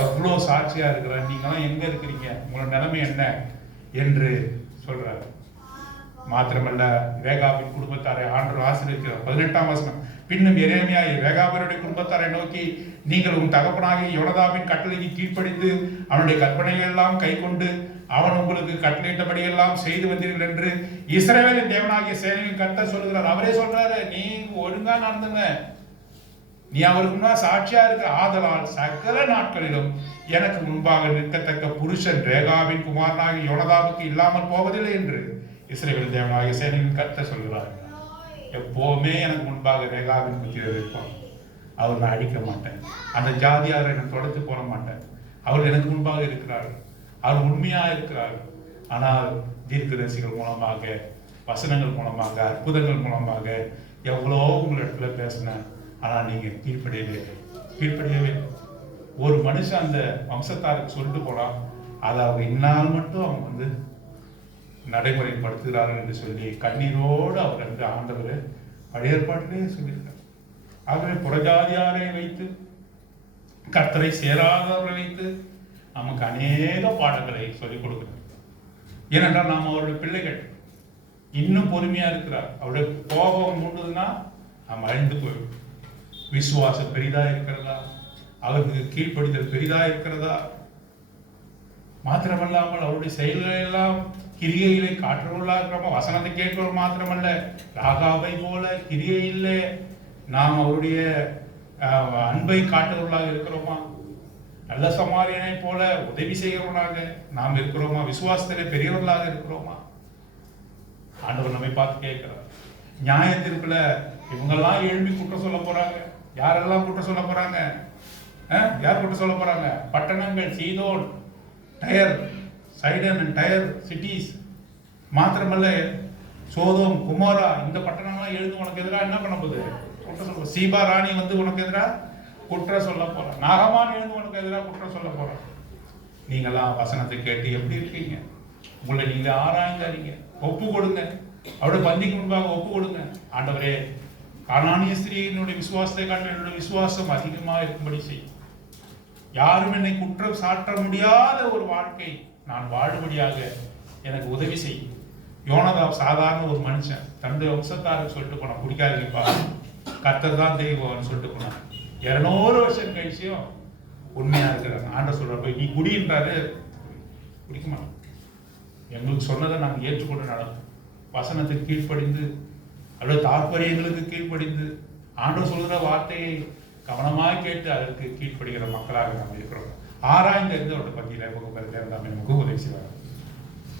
எவ்வளோ சாட்சியா இருக்கிறார். நீங்களாம் எங்க இருக்கிறீங்க, உங்களோட நிலைமை என்ன என்று சொல்றார். மாத்திரமல்ல, ரேகாபின் குடும்பத்தாரை ஆண்டவர் ஆசீர்வதிக்கிறார். 18ஆம் வசனம், பின்னும் எரேமியா ரேகாபினுடைய குடும்பத்தாரை நோக்கி, நீங்கள் உன் தகப்பனாகிய யோனதாபின் கட்டளைக்கு கீழ்ப்படிந்து அவனுடைய கற்பனைகள் எல்லாம் கை கொண்டு அவன் உங்களுக்கு கட்டளையிட்டபடி எல்லாம் செய்து வந்தீர்கள் என்று இஸ்ரவேலின் தேவனாகிய சேனையின் கர்த்தர் சொல்லுகிறார். அவரே சொல்றாரு, நீ ஒழுங்கா நடந்துங்க, நீ அவருக்கு முன்பாக சாட்சியா இருக்க. ஆதலால் சகல நாட்களிலும் எனக்கு முன்பாக நிற்கத்தக்க புருஷன் ரேகாபின் குமாரனாகிய யோனதாபுக்கு இல்லாமல் போவதில்லை என்று இஸ்ரவேல் தேவனாகிய சேனையின் கர்த்தர் சொல்கிறார். எப்போவுமே எனக்கு முன்பாக ரேகாபின் புத்திரர் இருப்பான். அவர் நான் அழிக்க மாட்டேன். அந்த ஜாதியாரை நான் தொடர்ந்து போட மாட்டேன். அவர்கள் எனக்கு முன்பாக இருக்கிறார்கள். அவர் உண்மையா இருக்கிறார்கள். ஆனால் தீர்க்கதரிசிகள் மூலமாக, வசனங்கள் மூலமாக, அற்புதங்கள் மூலமாக எவ்வளோ உங்களிடத்துல பேசினேன். ஆனால் நீங்க கீழ்ப்படியவே. ஒரு மனுஷன் அந்த வம்சத்தாருக்கு சொல்லிட்டு போனான், அதை அவங்க இந்நாள் மட்டும் அவங்க வந்து நடைமுறைப்படுத்துகிறார்கள் என்று சொல்லி கண்ணீரோடு அவர் வந்து ஆண்டவர் பழைய ஏற்பாட்டிலே சொல்லியிருக்கார். ஆகவே புறஜாதியாரை வைத்து, கர்த்தரை சேராதவரை வைத்து நமக்கு அநேக பாடங்களை சொல்லிக் கொடுக்கிறார். ஏனென்றால் நாம் அவருடைய பிள்ளைகள். இன்னும் பொறுமையா இருக்கிறார். அவருடைய கோபம் மூண்டுதுன்னா நாம் அழிந்து போயிடும். விசுவாசம் பெரிதா இருக்கிறதா? அவருக்கு கீழ்ப்படிதல் பெரிதா இருக்கிறதா? மாத்திரமல்லாமல் அவருடைய செயல்கள் எல்லாம் கிரியைகளை காற்றுள்ளா இருக்கிறோமா? வசனத்தை கேட்கிறோம் மாத்திரமல்ல, ராகாவை போல கிரியை இல்லை, நாம் அவருடைய அன்பை காட்டுவர்களாக இருக்கிறோமா? நல்ல சமாரியனை போல உதவி செய்கிறவர்களாக நாம் இருக்கிறோமா? விசுவாசத்திலே பெரியவர்களாக இருக்கிறோமா? ஆண்டவர் நம்மை பார்த்து கேட்கிறார். நியாயத்திற்குள்ள இவங்கெல்லாம் எழுப்பி குற்றம் சொல்ல போறாங்க. யாரெல்லாம் குற்றம் சொல்ல போறாங்க? யார் குற்றம் சொல்ல போறாங்க? பட்டணங்கள், சீதோன், Tyre, Sidon and Tyre cities. மாத்திரமல்ல சோதோம் குமாரா இந்த பட்டணங்கள்லாம் எழுந்து உனக்கு எதிராக என்ன பண்ண போகுது? குற்றம் சொல்ல. சீபா ராணி வந்து உனக்கு எதிராக குற்றம் சொல்ல போறான். நாகமான் எழுந்து உனக்கு எதிராக குற்றம் சொல்ல போறான். நீங்களாம் வசனத்தை கேட்டு எப்படி இருக்கீங்க? உங்களை நீங்க ஆராய்ந்தாதீங்க, ஒப்பு கொடுங்க. அவருடைய பந்திக்கு முன்பாக ஒப்பு கொடுங்க. ஆண்டவரே, கானானிய ஸ்திரீயினுடைய விசுவாசத்தை காட்ட என்னுடைய விசுவாசம் அதிகமாக இருக்கும்படி செய்யும். யாரும் என்னை குற்றம் சாட்ட முடியாத ஒரு வாழ்க்கை நான் வாழும்படியாக எனக்கு உதவி செய்யும். யோனதாப் சாதாரண ஒரு மனுஷன், தன்னுடைய வம்சத்தாருக்கு சொல்லிட்டு போனான், குடிக்காதீங்கப்பா, கர்த்தர் தான் தெய்வம்னு சொல்லிட்டு போனான். 200 வருஷம் கழிச்சியும் உண்மையா இருக்கிறாங்க. ஆண்டவர் சொல்றாரு, போய் நீ குடின்றாரு, குடிக்க மாட்டோம். எங்களுக்கு சொன்னதை நாங்கள் ஏற்றுக்கொண்டு நடக்கும். வசனத்துக்கு கீழ்ப்படிந்து அல்லது தாற்பயங்களுக்கு கீழ்ப்படிந்து ஆண்டவர் சொல்கிற வார்த்தையை கவனமாக கேட்டு அதற்கு கீழ்ப்படுகிற மக்களாக நாம் இருக்கிறோம். ஆராய்ந்து இருந்து அவருடைய பத்தியில நமக்கு உதவி செய்வார்.